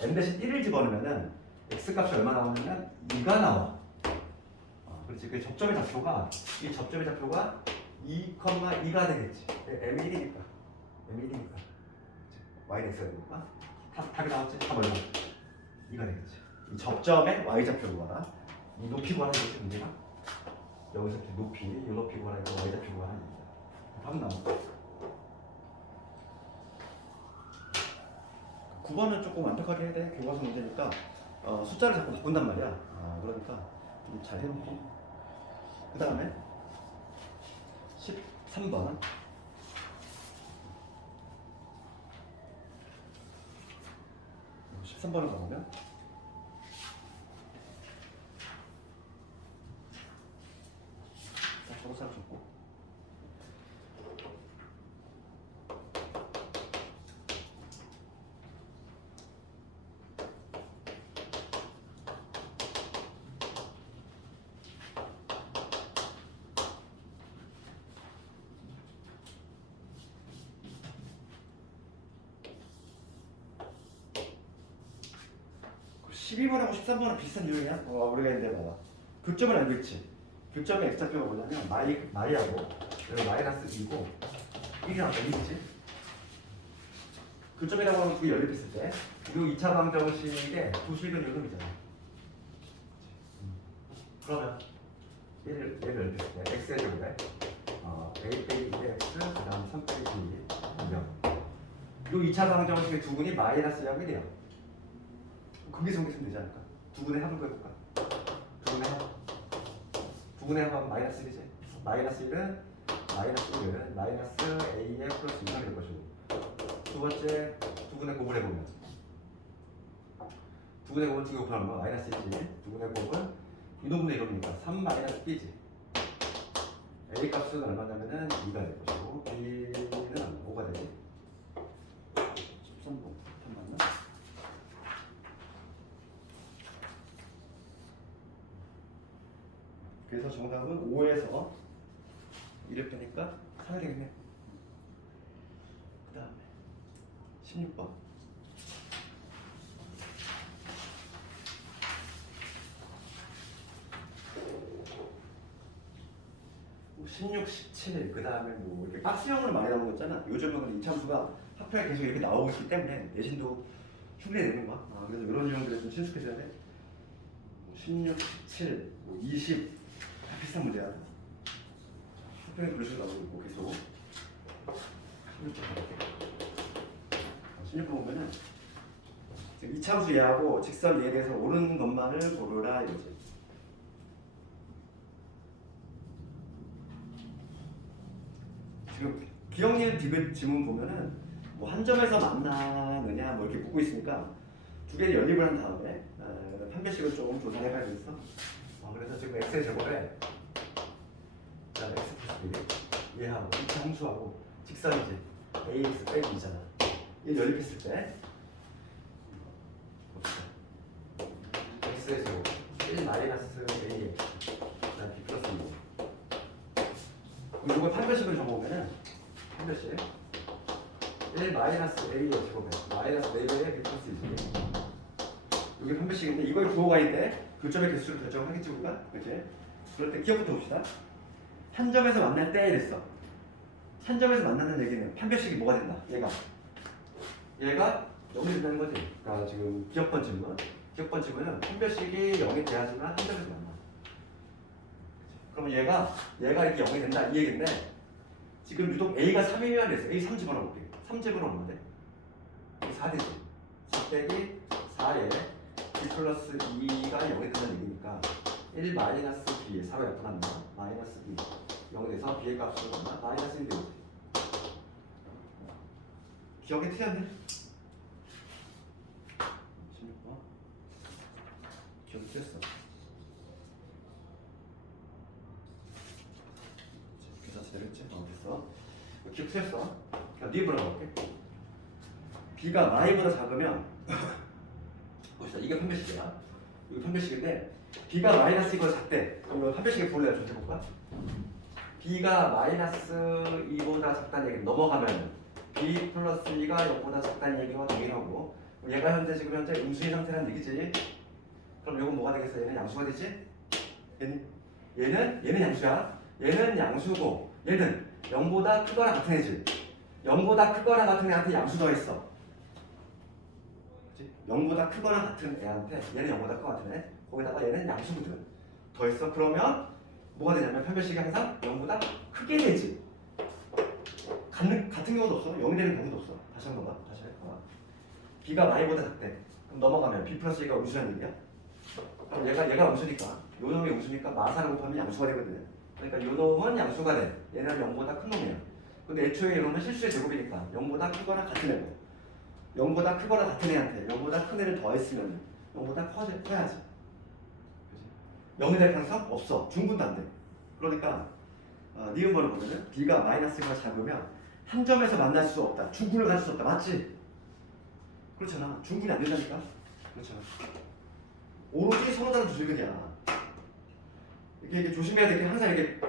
m 대신 1을 집어넣으면은 x 값이 얼마 나오냐면 2가 나와. 그렇지. 그 접점의 좌표가 이 접점의 좌표가 2,2가 되겠지. m 1이니까. m 1이니까. y는 x가 되니까 답이 나왔지. 답 얼마? 2가 되겠지. 이 접점의 y좌표를 구하라. 이 높이 구하는 것이 문제가 여기서 높이, 이 높이 구하라 이거 y좌표 구하라 입니다. 답은 나와. 9번은 조금 완벽하게 해야 돼. 교과서 문제니까 숫자를 자꾸 바꾼단 말이야. 그러니까 좀 잘 해놓고. 그 다음에 13번. (13번을) 가보면 저거 잘 줬고 (12번하고) (13번은) 비슷한 유형이야? 우리가 이제 봐봐. 교점을 알고 있지. 교점의 x좌표가 뭐냐면 마이하고 여기 마이너스 2고 1이 나왔다 1이지. 교점이라고 하면 두개 연립했을 때 그리고 2차 방정식의 두 실근 요놈이잖아. 그러면 얘를 연립했을 때 x의 제곱에 a 빼기 2x 그 다음 3 빼기 2 이 2차 방정식의 두 근이 마이너스 2하고 1이야. 거기서 쓰면 되지 않을까? 두 근의 합을 구해볼까? 두 근의 합은 마이너스 1이지. 마이너스 1은 마이너스 a의 플러스 2가 될 것이고 두 번째 두 근의 곱을 해보면 두 근의 곱은 두 개 곱하는 거 마이너스 1이지. 두 근의 곱은 이놈분의 이놈이니까 3 마이너스 b지. a 값은 얼마냐면은 2가 될 것이고 b는 5가 되지. 13번 맞나? 그래서 정답은 5에서 1을 빼니까 4가 되겠네. 그 다음에 16번 16, 17, 그 다음에 뭐 이렇게 박스형으로 많이 나오는 거 있잖아. 요즘은 이참수가 학교에 계속 이렇게 나오고 있기 때문에 내신도 충분히 되는 거야. 그래서 이런 유형들에 좀 친숙해져야 돼. 16, 17, 20 다 비슷한 문제야. 학교에 그런 식으로 나오고 있고 계속 16번 보면은 이참수 얘하고 직선 얘에 대해서 옳은 것만을 고르라 이거지. 지금 기억니은 디귿 지문 보면은 뭐 한 점에서 만나느냐 뭐 이렇게 묻고 있으니까 두 개를 연립을 한 다음에 판별식을 조금 조사해 봐야겠어. 그래서 지금 x의 제곱에 그다음에 x 플러스 1 얘하고 이차 함수하고 직선이지 ax 빼기 2잖아. 얘 연립했을 때 x의 제곱 1 마이너스 ax 그다음 b 플러스 2 이거 판별식을 적어보면은 판별식 1 마이너스 a의 제곱에 마이너스 4배의 b 플러스 2지. 이게 판별식인데 이거의 부호가 있는데 교점의 개수를 결정하겠지 우리가? 그치? 그럴 때 기억부터 봅시다. 한 점에서 만날 때 이랬어. 한 점에서 만나는 얘기는 판별식이 뭐가 된다. 얘가 0이 된다는 거지. 그러니까 지금 기억번 질문은 판별식이 0이 돼야지만 한 점에서 만나. 그러면 얘가 이렇게 0이 된다 이 얘기인데 지금 유독 A가 3이면 됐어. A 3 집어넣을게. 3 집어넣으면 4 되지. 4 빼기 4에 B 플러스 2가 0이 된다는 얘기니까 1 마이너스 B에 4가 약분한다. 마이너스 2 0이 돼서 B의 값으로 만나 마이너스 1이 되지. 기억이 틀렸네. 16번 기억이 틀렸어. 계산 제대로 했지? 됐어. 기억 틀렸어. 그럼 네 번호 가볼게. B가 Y보다 작으면 보시다. 이게 판별식이야. 이거 판별식인데 B가 마이너스 2보다 작대. 그럼 이거 판별식의 부를 내가 존재해볼까? B가 마이너스 2보다 작다는 얘기 넘어가면 B 플러스 2가 0보다 작다는 얘기와 동일하고 얘가 현재 음수인 상태라는 얘기지. 그럼 이건 뭐가 되겠어? 얘는 양수가 되지? 얘는 양수야. 얘는 양수고 얘는 0보다 크거나 같은 애지. 0보다 크거나 같은 애한테 양수 더했어. 0보다 크거나 같은 애한테 얘는 0보다 크거나 같은 애 거기다가 얘는 양수거든. 더했어. 그러면 뭐가 되냐면 판별식이 항상 0보다 크게 되지. 같은 경우도 없어. 0이 되는 경우도 없어. 다시 한번 봐. B가 Y보다 작대. 그럼 넘어가면 B 플러스 2가 음수라는 얘기야. 그럼 얘가 음수니까 요 놈이 음수니까 마사를 곱하면 양수가 되거든. 그러니까 요 놈은 양수가 돼. 얘는 0보다 큰 놈이야. 근데 애초에 이 놈은 실수의 제곱이니까 0보다 크거나 같은 애고 0보다 크거나 같은 애한테 0보다 큰 애를 더했으면 0보다 커야지. 그치? 0이 될 가능성 없어. 중분도 안 돼. 그러니까 니은번을 보면은 B가 마이너스가 작으면 한 점에서 만날 수 없다. 중분을 가질 수 없다. 맞지? 그렇잖아. 중분이 안 된다니까. 그렇잖아. 오로지 서로 다른 두 질문이야. 이렇게 조심해야 될 게 항상 이렇게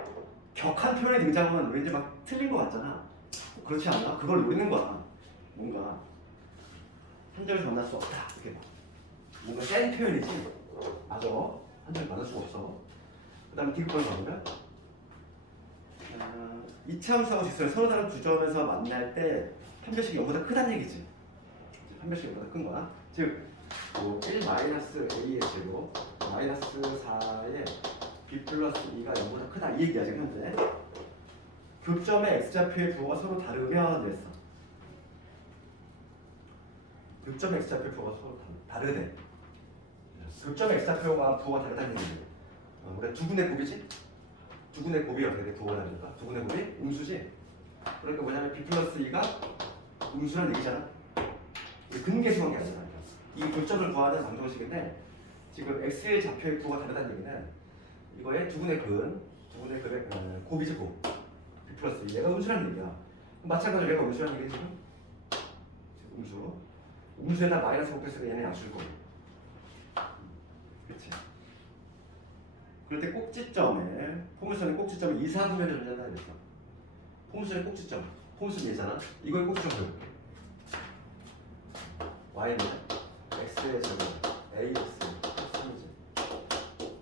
격한 표현이 등장하면 왠지 막 틀린 것 같잖아. 그렇지 않아? 그걸 노리는 거야. 뭔가 한 점에서 만날 수 없다. 이렇게 뭔가 센 표현이지. 맞아. 한 점에서 만날 수가 없어. 그 다음에 디귿번을 봐보면 2차 함수하고 직선을 서로 다른 두 점에서 만날 때 판별식이 0보다 크다는 얘기지. 판별식이 0보다 큰 거야. 즉 1 마이너스 A의 제곱 마이너스 4의 B 플러스 2가 0보다 크다 이 얘기야 지금 현재. 교점의 x좌표의 부호가 서로 다르면 됐어. 교점의 x좌표의 부호가 서로 다르대. 교점의 x좌표가 부호가 다르다는 얘기야. 우리가 두근의 곱이지? 두근의 곱이 어떻게 돼? 부호가 다르니까 두근의 곱이 음수지? 그러니까 뭐냐면 B 플러스 2가 음수란 얘기잖아. 근계수한 게 아니잖아. 이 교점을 구하는 방정식인데 지금 x의 좌표의 부호가 다르다는 얘기는 이거의 두분의 근의 곱이지 곱. B 플러스 2. 얘가 음수라는 얘기야. 마찬가지로 얘가 음수라는 얘기지 지금? 음수. 음수에다 마이너스 곱했으면 얘는 양수일 거고. 그렇지. 그럴 때 꼭지점에 포물선의 꼭지점에 이사분면을 존재한다 그랬어. 포물선의 꼭지점. 포물선 얘잖아. 이거의 꼭지점 보여볼게. y는 x의 제곱 ax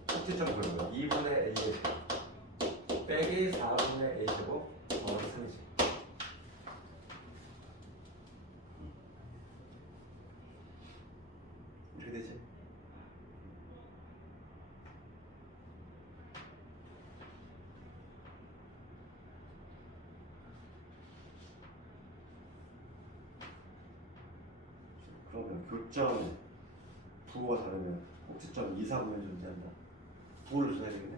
꼭지점 보여요. 2분의 a의 제곱 빼기 4분의 a 제곱 더하기 3이지. 이렇게 되지. 그러면 교점 부호가 다르면 꼭지점 2, 4분면이 존재한다. 부호를 줘야 되겠네.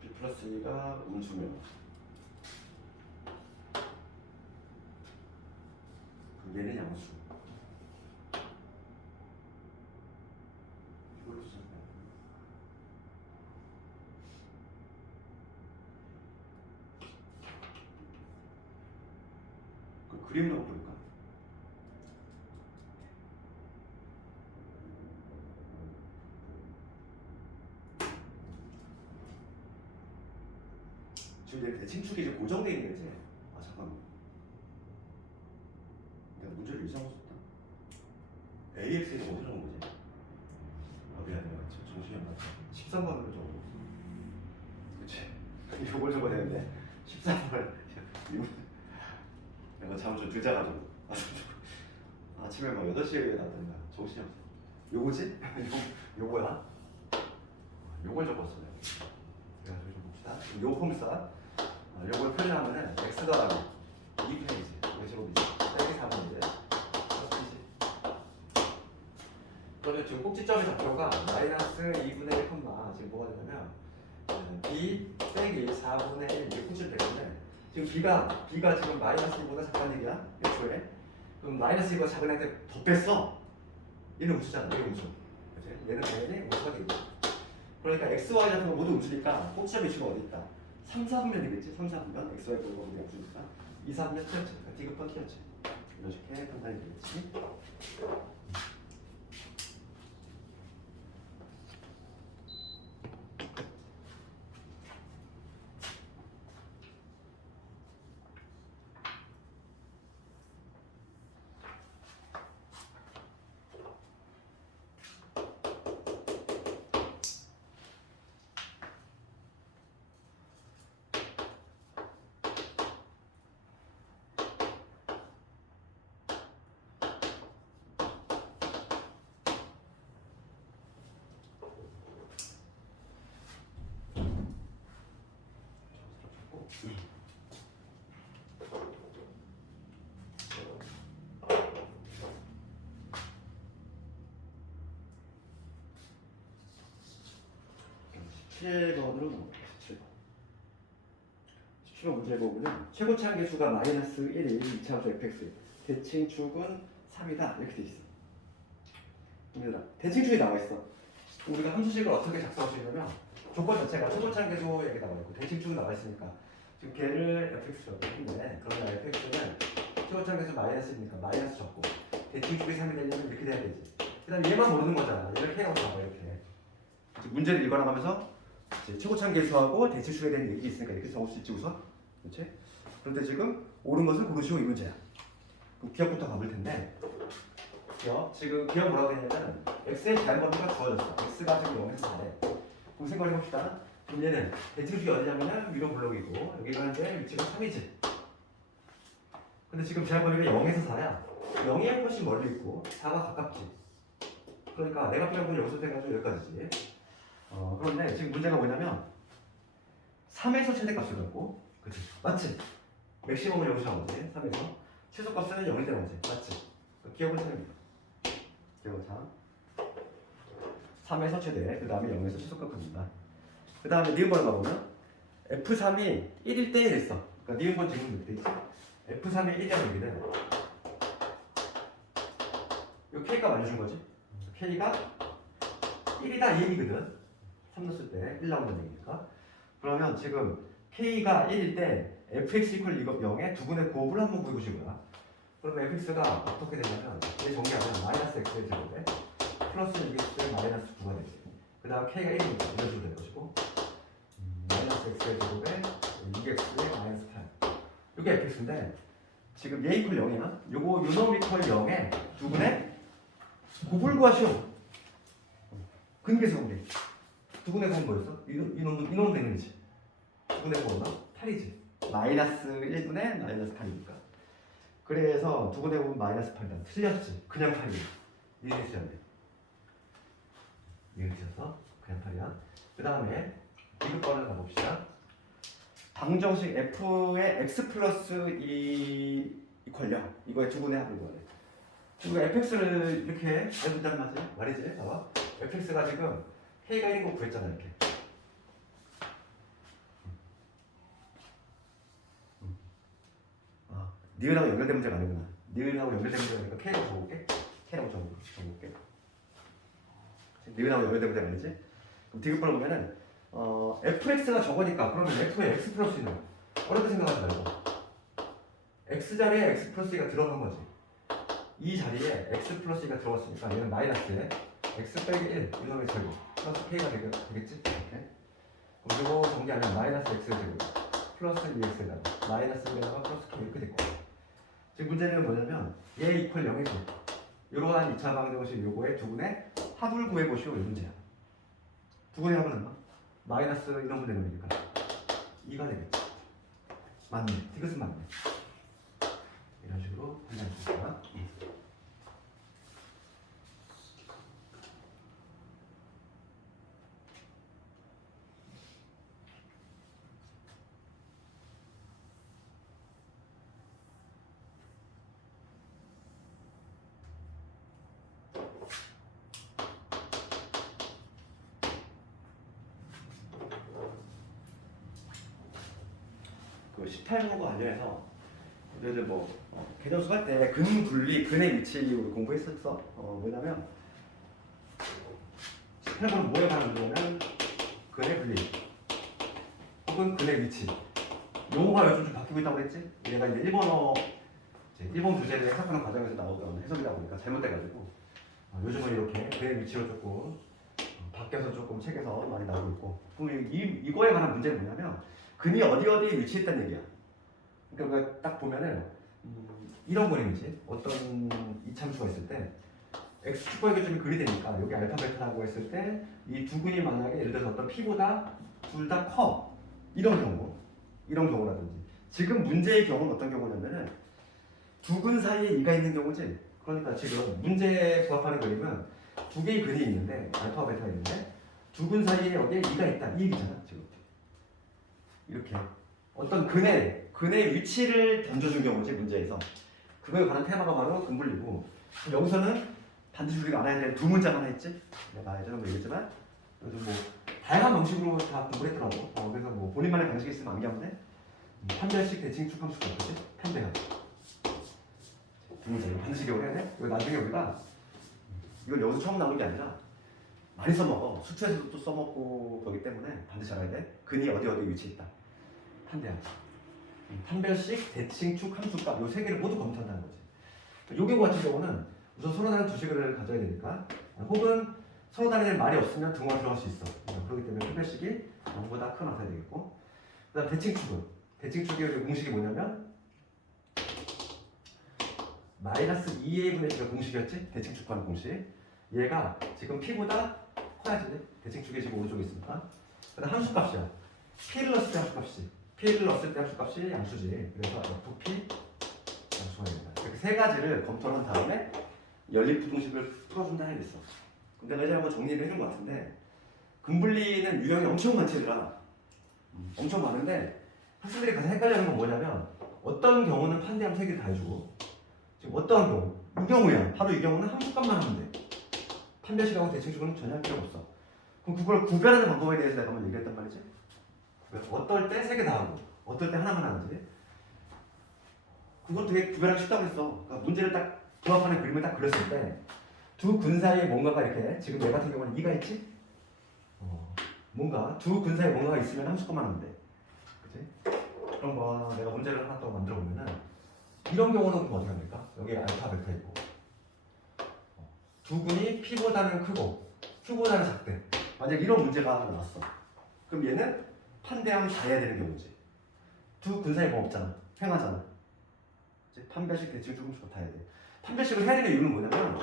B 플러스 2가 음수면 그럼 얘는 양수. 이걸로 쓰면 그 그림을 한번 볼까? 지금 내 대칭축이 이제 고정되어 있는 거지? 아 잠깐만. 내가 문제를 이상하고 썼다. AX에서 어디서 나온 거지? 요걸 적어야 되는데 13을 내가 잠을 좀 늦어가지고 아침에 막 8시에 나왔던가 정신이 없어. 요거지? 요거야? 요걸 적었어요. 그래가지고 좀 봅시다. 요 폼사 요걸 표현하면은 x 더하기 2분의 2지. 이거 제곱이지. 빼기 4분의 1. 그러면 지금 꼭지점의 좌표가 마이너스 2분의 1 콤마 지금 뭐가 되냐면 b 빼기 4분의 1 이게 꼭지점 되겠네. 지금 b가 지금 마이너스 1보다 작다는 얘기야. 애초에. 그럼 마이너스 2보다 작은 애한테 더 뺐어. 얘는 음수잖아. 얘는 음수. 그치? 얘는 당연히 음수가 되고. 그러니까 x와 y 같은 거 모두 음수니까 꼭지점 위치가 어디 있다? 3, 4분면이겠지? 3, 4분면 xy 보고 어디 없으니까 2, 4분면 틀렸지. 디귿번 틀렸지. 이렇게 판단이 되겠지. (17번으로) 넘어갈게요. 17번 문제 보면은 최고차 계수가 마이너스 1이 2차함수 fx 대칭축은 3이다 이렇게 돼 있어. 얘들아 대칭축이 나와 있어. 우리가 함수식을 어떻게 작성할 수 있냐면 조건 자체가 최고차 계수 여기 나와 있고 대칭축은 나와 있으니까 지금 걔를 fx라고 했는데 그러면 fx는 최고차 계수 마이너스니까 마이너스 적고 대칭축이 3이 되려면 이렇게 돼야 되지. 그다음에 얘만 모르는 거잖아. 얘를 k라고 잡아 이렇게. 문제를 읽어나가면서 최고차 계수하고 대칭축에 대한 얘기 있으니까 이렇게 적을 수 있지 우선. 그렇지? 그런데 지금 옳은 것을 고르시오 이 문제야. 그럼 기억부터 가볼 텐데 지금 기억 뭐라고 했냐면 x의 제한범위가 주어졌어. x가 지금 0에서 4래. 그럼 생각해봅시다. 그럼 얘는 대칭축이 어디냐면은 위로 블록이고 여기가 이제 위치가 3이지. 근데 지금 제한범위가 0에서 4야. 0이 훨씬 멀리 있고 4가 가깝지. 그러니까 내가 필요한 건 여기서 해가지고 여기까지지. 그런데 지금 문제가 뭐냐면 3에서 최대값을 갖고 그치? 맞지? 맥시멈을 여기서 나오지 3에서 최소값은 0이 되는 거지 맞지? 기억을 차는 거야. 기억을 차 3에서 최대 그 다음에 0에서 최소값 갑니다. 그 다음에 니은번을 가보면 F3이 1일 때 1 했어. 그러니까 니은번 지금 몇 대 있지? F3이 1이라는 얘기는 이 K가 맞아준 거지. K가 1이다 2이거든 3 넣었을 때 1 나온다는 얘기니까. 그러면 지금 K가 1일 때 fx 이퀄 0에 두분의 곱을 한번 구해보실 거야. 그러면 fx가 어떻게 되냐면 얘 정리하면 마이너스 x의 제곱에 플러스 2x의 마이너스 9가 되지. 그 다음 k가 1이니까 이런 식으로 될 것이고 마이너스 x의 제곱에 2x의 마이너스 8 이게 fx인데 지금 얘 이퀄 0이야. 요거 요놈 이퀄 0에 두분의 곱을 구하시오. 근계수 우리 두분의 곱은 뭐였어? 이놈은 되는 거지. 두분의 곱은 8이지. 마이너스 1분의 마이너스 8이니까. 그래서 두분의 곱은 마이너스 8이다. 틀렸지. 그냥 8이야. 이해해 주셔야 돼. 이해해 주셔서 그냥 8이야. 그 다음에 디귿번을 가봅시다. 방정식 f의 x 플러스 2 이퀄0 이거의 두분의 합을 구하래. 우리가 fx를 이렇게 해준다는 말이지. 봐봐. fx가 지금 k가 1인 거 구했잖아 이렇게. 니은하고 연결된 문제가 아니구나. 니은하고 연결된 문제가 K라고 적어볼게. K라고 적어볼게. 니은하고 연결된 문제가 아니지? 그럼 디귿번을 보면은 fx가 적으니까 그러면 f의 x 플러스 2는 어렵게 생각하지 말고 x 자리에 x 플러스 2가 들어간 거지. 이 자리에 x 플러스 2가 들어갔으니까 얘는 마이너스에 x 빼기 1 이놈의 제곱 플러스 k가 되겠지? 이렇게. 그리고 정리하면 마이너스 x 제곱 플러스 2x에다가 마이너스 1에다가 플러스 k 이렇게 됐고. 지금 문제는 뭐냐면 얘 이퀄 0이고 이러한 2차 방정식 요거의 두분의 합을 구해보시오 이 문제야. 두분의 합은 얼마? 마이너스 이런 분 되는 거니까 2 맞네. 이것은 맞네. 이런 식으로 분리할 수 있어요. 그 18번과 관련해서 너희들 뭐 개념 수할 때 근 분리, 근의 위치 우리 공부했었어. 뭐냐면 18번은 뭐에 관한 거냐면 근의 분리 혹은 근의 위치. 용어가 요즘 좀 바뀌고 있다고 했지? 얘가 이제 일본어 이제 일본 주제를 해석하는 과정에서 나오던 해석이다 보니까 잘못돼가지고 요즘은 이렇게 근의 위치로 조금 바뀌어서 조금 책에서 많이 나오고 있고. 그럼 이거에 관한 문제는 뭐냐면 근이 어디 어디에 위치했다는 얘기야. 그러니까 딱 보면은 이런 그림이지. 어떤 이참수가 있을 때 x축과 교점이 근이 되니까 여기 알파 베타라고 했을 때 이 두 근이 만약에 예를 들어서 어떤 p보다 둘 다 커 이런 경우라든지 지금 문제의 경우는 어떤 경우냐면은 두 근 사이에 이가 있는 경우지. 그러니까 지금 문제에 부합하는 그림은 두 개의 근이 있는데 알파 베타가 있는데 두 근 사이에 여기에 이가 있다 이 얘기잖아. 지금 이렇게 어떤 근의 위치를 던져준 경우지 문제에서. 그거에 관한 테마가 바로 근분리고, 여기서는 반드시 우리가 알아야 될 두 문장 하나 있지? 내가 예전에 얘기했지만 요즘 뭐 다양한 방식으로 다 공부를 했더라고. 그래서 뭐 본인만의 방식이 있으면 암기하면 돼. 판별식 대칭축 함수가 있거든. 판별함 두 문장 반드시 기억해야 돼. 이거 나중에 우리가 이건 여기서 처음 나오는 게 아니라 많이 써먹어. 수투에서도 또 써먹고 그러기 때문에 반드시 알아야 돼. 근이 어디 위치해 있다. 판별함 판별식, 대칭축, 함수값 이 세 개를 모두 검토한다는 거지. 요 경우 같은 경우는 우선 서로 다른 두 식을 가져야 되니까, 혹은 서로 다른 말이 없으면 등호가 들어갈 수 있어. 그렇기 때문에 판별식이 0보다 큰 나타야 되겠고, 그다음 대칭축의 공식이 뭐냐면 마이너스 2a 분의 B가 공식이었지? 대칭축 하는 공식. 얘가 지금 P보다 커야지. 대칭축이 지금 오른쪽에 있으니까. 그다음 함수값이야. P를 넣었을 때 함수값이. P를 넣었을 때 함수값이 양수지. 그래서 FP 양수가 됩니다. 이렇게 세 가지를 검토한 다음에 연립부등식을 풀어준다 해야겠어. 근데 내가 이제 한번 정리를 해준 것 같은데, 근분리는 유형이 엄청 많지 얘들아. 엄청 많은데 학생들이 가장 헷갈려하는 건 뭐냐면 어떤 경우는 판대함 세 개를 다 해주고, 지금 어떠한 경우, 이 경우야. 바로 이 경우는 함수값만 하면 돼. 판별식하고 대칭식은 전혀 할 필요가 없어. 그럼 그걸 구별하는 방법에 대해서 내가 한번 얘기했단 말이지. 어떨 때 세 개 다 하고 어떨 때 하나만 하는지, 그건 되게 구별하기 쉽다고 했어. 그러니까 문제를 딱 부합하는 그림을 딱 그렸을 때 두 근 사이에 뭔가가 이렇게, 지금 얘 같은 경우는 2가 있지? 뭔가 두 근 사이에 뭔가가 있으면 함수값만 하면 돼. 그치? 그럼 뭐 내가 문제를 하나 더 만들어 보면은 이런 경우는 그럼 어떻게 합니까? 여기 알파 베타 있고 두 근이 P보다는 크고 Q보다는 작대. 만약 이런 문제가 나왔어. 그럼 얘는 판대함 다 해야 되는 경우지. 두 근 사이에 뭐 없잖아. 횡하잖아. 판별식, 대칭축, 함수값 다 해야 돼. 판별식을 해야 되는 이유는 뭐냐면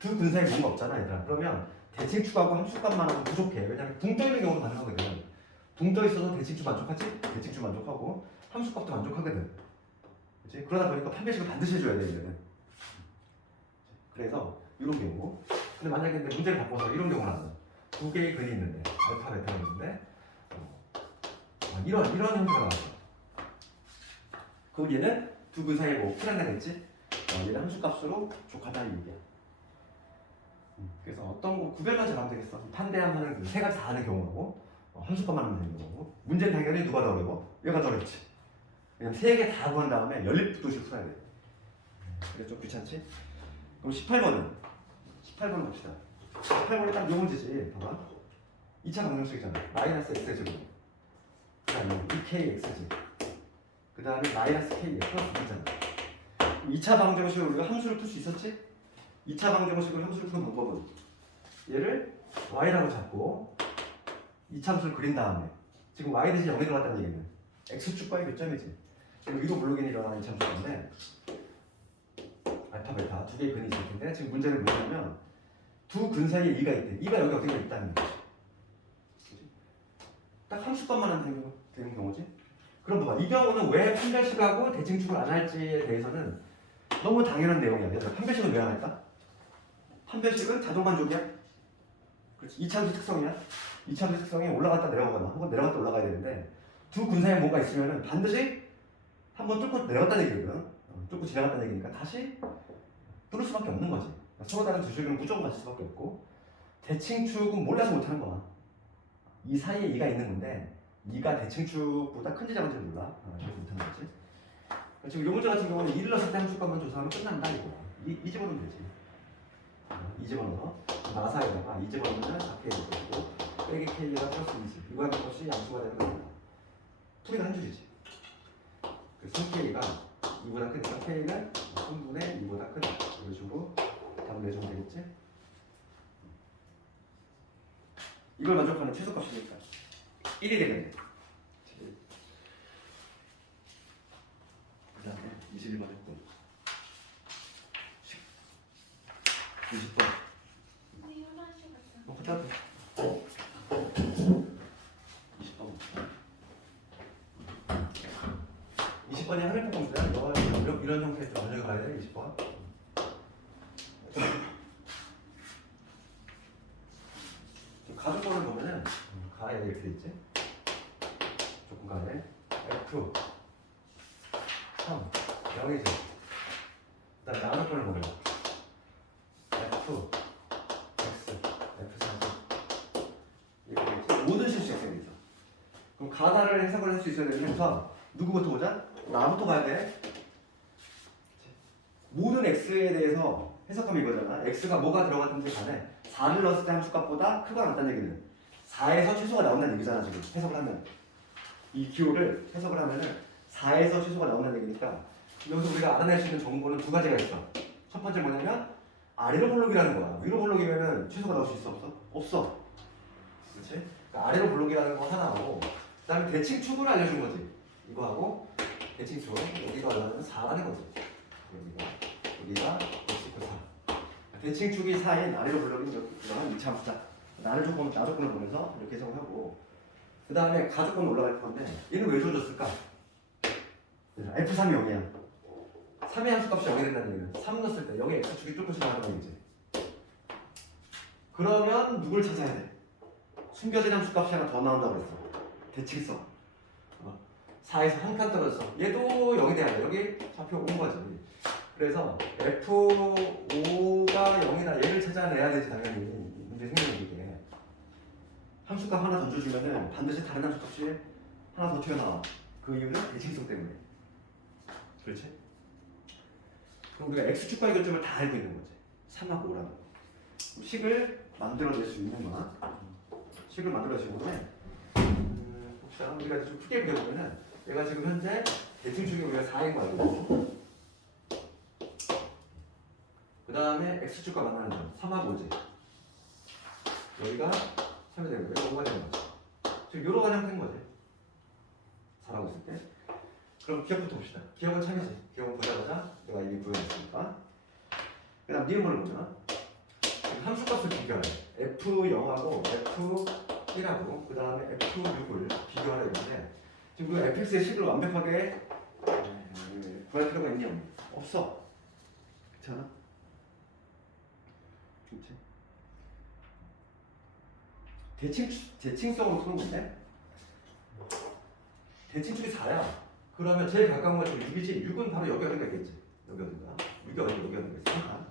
두 근 사이에 뭔가 없잖아 얘들아. 그러면 대칭축하고 함수값만 하면 부족해. 왜냐면 붕 떠 있는 경우도 가능하거든. 붕 떠 있어서 대칭축 만족하지? 대칭축 만족하고 함수값도 만족하거든. 그치? 그러다 보니까 판별식을 반드시 해줘야 돼 얘는. 그래서 이런 경우. 근데 만약에 문제를 바꿔서 이런 경우는 두 개의 근이 있는데 알파 베타가 있는데 이런 형태가 나왔어. 그럼 얘는 두 근 사이에 뭐 풀한다고 했지? 얘는 함수값으로 족하다 이 얘기야. 그래서 어떤 거 구별만 잘하면 되겠어. 판대함 하는 그 세 가지 다 하는 경우하고 함수값만 하면 되는 거고. 문제는 당연히 누가 더 어려워? 얘가 더 어렵지. 그냥 세 개 다 구한 다음에 연립부등식 풀어야 돼. 그게 좀 귀찮지? 그럼 18번은 봅시다. 18번은 딱 요 문제지. 봐봐. 2차 방정식이잖아. 마이너스 x제곱. 그 다음에 2kx지. 그 다음에 마이너스 k 플러스 b잖아. 2차 방정식으로 우리가 함수를 풀 수 있었지? 2차 방정식으로 함수를 푸는 방법은 얘를 y라고 잡고 2차 함수를 그린 다음에, 지금 y 대신 0이 들어갔다는 얘기는 x축과의 교점이지. 지금 이거 블록인이 일어나는 2차 함수인데 알파 베타 두 개의 근이 있을 텐데, 지금 문제는 뭐냐면 두 근 사이에 2가 있대. 2가 여기 어딘가 있다는 거지. 딱 함수값만 하면 되는 경우지. 그럼 봐봐. 이 경우는 왜 판별식하고 대칭축을 안 할지에 대해서는 너무 당연한 내용이야. 얘들아, 판별식은 왜 안 할까? 판별식은 자동만족이야. 그렇지. 이차함수 특성이야. 이차함수 특성이 올라갔다 내려가거나 혹은 내려갔다 올라가야 되는데 두 군 사이에 뭔가 있으면은 반드시 한번 뚫고 내려갔다는 얘기거든. 뚫고 지나갔다는 얘기니까 다시 뚫을 수밖에 없는 거지. 그러니까 서로 다른 두 줄기는 무조건 맞을 수밖에 없고 대칭축은 몰라서 못하는 거야. 이 사이에 이가 있는 건데 이가 대칭축보다 큰지 작은지를 몰라. 그래서 못하는 거지. 지금 요 문제 같은 경우는 2를 넣었을 때 함수값만 조사하면 끝난다 이거. 이 집어넣으면 되지. 이 집어넣어. 나사에다가 이 집어넣으면 4K가 되고 빼기 K가 플러스 20. 이거 하는 것이 양수가 되는 거야. 풀이가 한 줄이지. 그래서 3K가 2보다 크니까 K는 3분의 2보다 크다. 이런 식으로 답을 내주면 되겠지? 이걸 만족하는 최소값이니까 1이 되겠네. 그 다음에 21번 했고 20번 근데 화장실 갔다. 그다음 20번 20번이 하늘 폭공수야. 너 이런 형태의 좀 알려고 가야 돼. 20번 가족번을 보면은 가에 이렇게 돼 있지. 조금 가에 F 3 0이지. 그 다음에 나눠번을 보면 F X F 4 이렇게 있지. 모든 실수가 생겨 있어. 그럼 가다를 해석을 할 수 있어야 되는데 우선 누구부터 보자? 나부터 봐야 돼. 모든 X에 대해서 해석하면 이거잖아. X가 뭐가 들어갔든지 간에 4를 넣었을 때 함수값보다 크거나 같다는 얘기는 4에서 최소가 나온다는 얘기잖아. 지금 해석을 하면 이 기호를 해석을 하면은 4에서 최소가 나온다는 얘기니까 여기서 우리가 알아낼 수 있는 정보는 두 가지가 있어. 첫 번째 뭐냐면 아래로 볼록이라는 거야. 위로 볼록이면은 최소가 나올 수 있어 없어? 없어. 그렇지? 그러니까 아래로 볼록이라는 거 하나하고 그다음에 대칭축을 알려준 거지. 이거하고 대칭축 여기가 얼마냐면 4라는 거지. 여기가 X 4. 대칭축이 4인 아래로 볼록인 이거는 2차 함수다. 나를 조건, 나 조건을 보면서 이렇게 해석을 하고 그 다음에 가조건 올라갈 건데 얘는 왜 줘줬을까? F3이 0이야. 3의 함수값이 0이 된다는 얘기는 3 넣었을 때 여기 X축이 뚫고 지나가는 얘기지. 그러면 누굴 찾아야 돼? 숨겨진 함수값이 하나 더 나온다고 그랬어. 대칭성. 4에서 한 칸 떨어졌어. 얘도 0이 돼야 돼. 여기 좌표 온 거지. 그래서 F5가 0이다. 얘를 찾아내야 되지 당연히. 문제 생기는 게 함수값 하나 던져주면은 반드시 다른 함수값이 하나 더 튀어나와. 그 이유는 대칭성 때문에. 그렇지? 그럼 우리가 X축과 이것점을 다 알고 있는 거지. 3하고 5라는 거. 식을 만들어낼 수 있는 거야. 식을 만들어낼 수 있는 건데 봅시다. 우리가 좀 크게 그려보면은 얘가 지금 현재 대칭축이 우리가 4인 거 알고 그 다음에 X축과 만나는 점 3하고 5지. 여기가 3이 되는 거야. 5가 되는 거지. 지금 요런 형태인 거지. 4라고 있을 때. 그럼 기억부터 봅시다. 기억은 참이지. 기억은 보자마자 내가 이미 구현했으니까. 그 다음 니은번을 보면 함수값을 비교하래. F0하고 F1하고 그 다음에 F6을 비교하라 이건데 지금 우리가 fx의 식을 완벽하게 구할 필요가 있냐? 없어. 괜찮아? 그렇지? 대칭성으로 푸는 건데 대칭축이 4야. 그러면 제일 가까운 건 6이지. 6은 바로 여기 어딘가 있겠지. 여기 어딘가. 6이 어딘가 있어.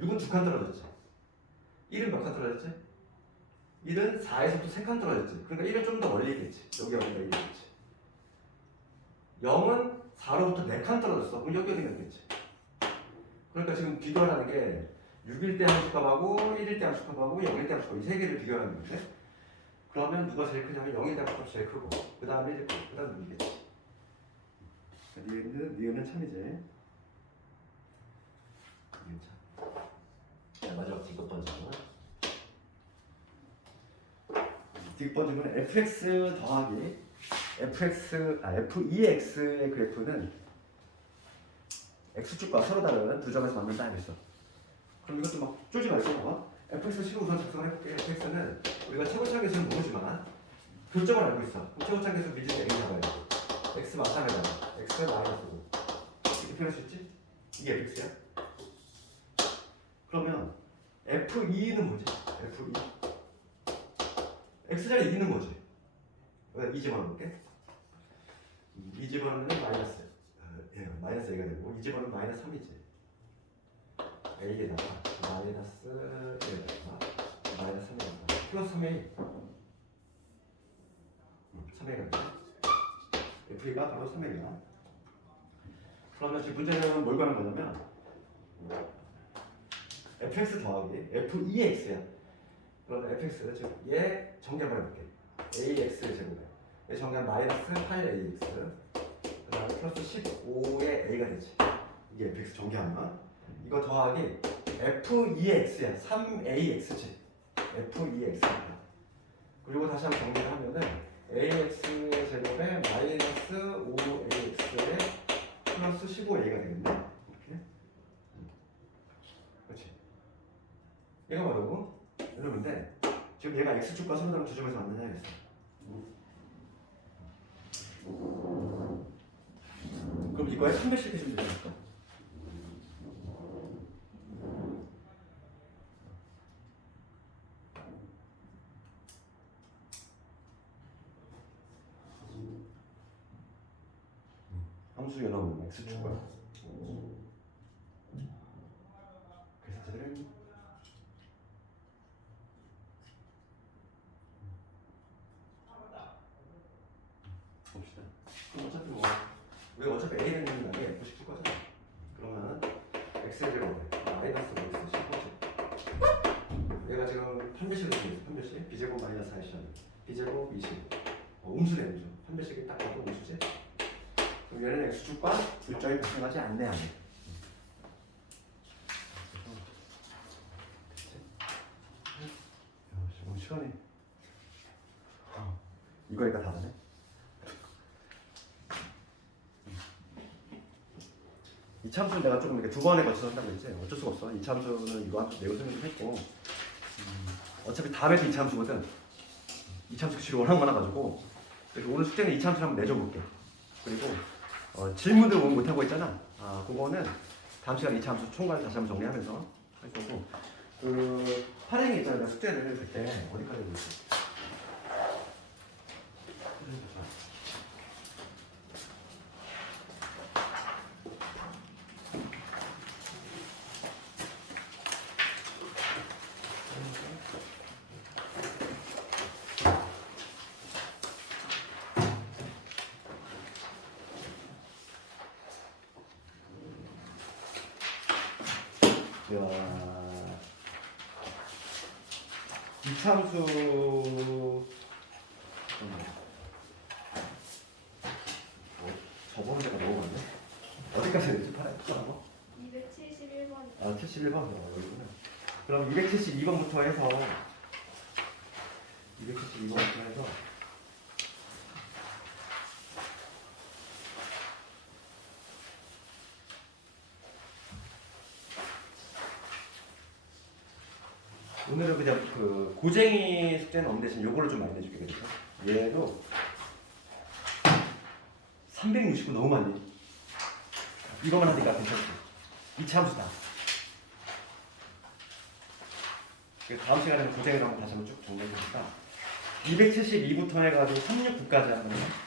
6은 2칸 떨어졌지. 1은 몇 칸 떨어졌지? 1은 4에서부터 3칸 떨어졌지. 그러니까 1은 좀 더 멀리 있겠지. 여기 어딘가 있겠지. 0은 4로부터 4칸 떨어졌어. 그럼 여기 어딘가 있겠지. 그러니까 지금 비교하라는 게 6일 때 함수값하고 1일 때 함수값하고 0일 때 함수값 이 세 개를 비교하는 건데 그러면 누가 제일 크냐면 0일 때 함수값이 제일 크고 그 다음에 1일 때 그 다음에 6이겠지. 니은은 참이지. 자, 마지막 뒷것 번지고 뒷번지면 fx 더하기 f2x의 그래프는 x축과 서로 다른 두 점에서 만든다 그랬어. 그럼 이것도 막 쫄지 말고 봐봐. fx 식으로 우선 작성을 해볼게. fx는 우리가 최고차계수는 모르지만 교점을 알고 있어. 그럼 최고차계수 미지수 n이 잡아야 돼. x 마찬가지잖아. x 마이너스고 이렇게 표현할 수 있지? 이게 fx야? 그러면 f2는 뭐지? f2 x자리에 2는 뭐지? 여기다 2 집어넣을게. 2 집어넣으면 마이너스 마이너스 a가 되고 2 집어넣으면 마이너스 3이지. a에다가 마이너스 1에다가 마이너스 3에다가 플러스 3a 3a가 되지. f가 바로 3a야. 그러면 지금 문제는 뭘 구하는 거냐면 fx 더하기 f2x야. 그러면 fx 즉 얘 정리해버려 볼게. ax 제곱에 얘 정리하면 마이너스 8ax 그 다음에 플러스 15의 a가 되지. 이게 fx 정리하면 이거 더하기 f2x야. 3ax지. f2x야. 그리고 다시 한번 정리를 하면은 ax의 제곱에 마이너스 5ax에 플러스 15a가 되겠네. 이렇게. 그렇지. 얘가 뭐라고? 이러면 돼. 지금 얘가 x축과 서로 두 점에서 만나냐 했어. 그럼 이거에 3배씩 해주면 되니까. 함수 연합은 x축과. 그래서 쟤들은 봅시다. 그럼 어차피 뭐 우리가 어차피 a는 있는 날에 f씩 줄 거잖아. 그러면 x의 제곱에 마이너스 x 15제. 얘가 지금 판별식을 주고 있어. 판별식 b제곱 마이너스 4시 b제곱 20. 음수네 음수. 판별식이 딱 봐도 음수지. 그럼 얘는 x축과 일정이 발생하지 않네 안 해. 너무 시원해. 이거니까 다르네. 이 참수는 내가 조금 이렇게 두 번에 걸쳐서 한다고 했지. 어쩔 수가 없어. 이 참수는 이거 내고 생각을 했고 어차피 다음에도 이 참수거든. 이 참수 기출이 워낙 많아가지고 그래서 오늘 숙제는 이 참수를 한번 내줘볼게. 그리고 질문들 오늘 못하고 있잖아. 그거는 다음 시간에 이 참수 총괄 다시 한번 정리하면서 할 거고 그 활용이 있잖아. 내가 숙제를 그때 어디까지 했지? 이참수 저번 데가 너무 많네. 어디까지 했지? 271번. 71번. 여기구나. 그럼 272번부터 해서 272번부터 해서 오늘은 그냥 그 고쟁이 숙제는 없는 대신 요거를 좀 많이 내줄게. 그래서 얘도 369 너무 많이. 이거만 하니까 괜찮지. 이 참수다. 다음 시간에는 고쟁이를 한번 다시 한번 쭉 정리해보니까 272부터 해가지고 369까지 하는 거야.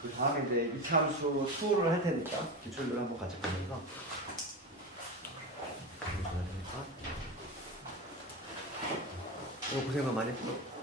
그 다음에 이제 이참수 수를 할 테니까 기출들을 한번 같이 보면서 고생만 많이 했어.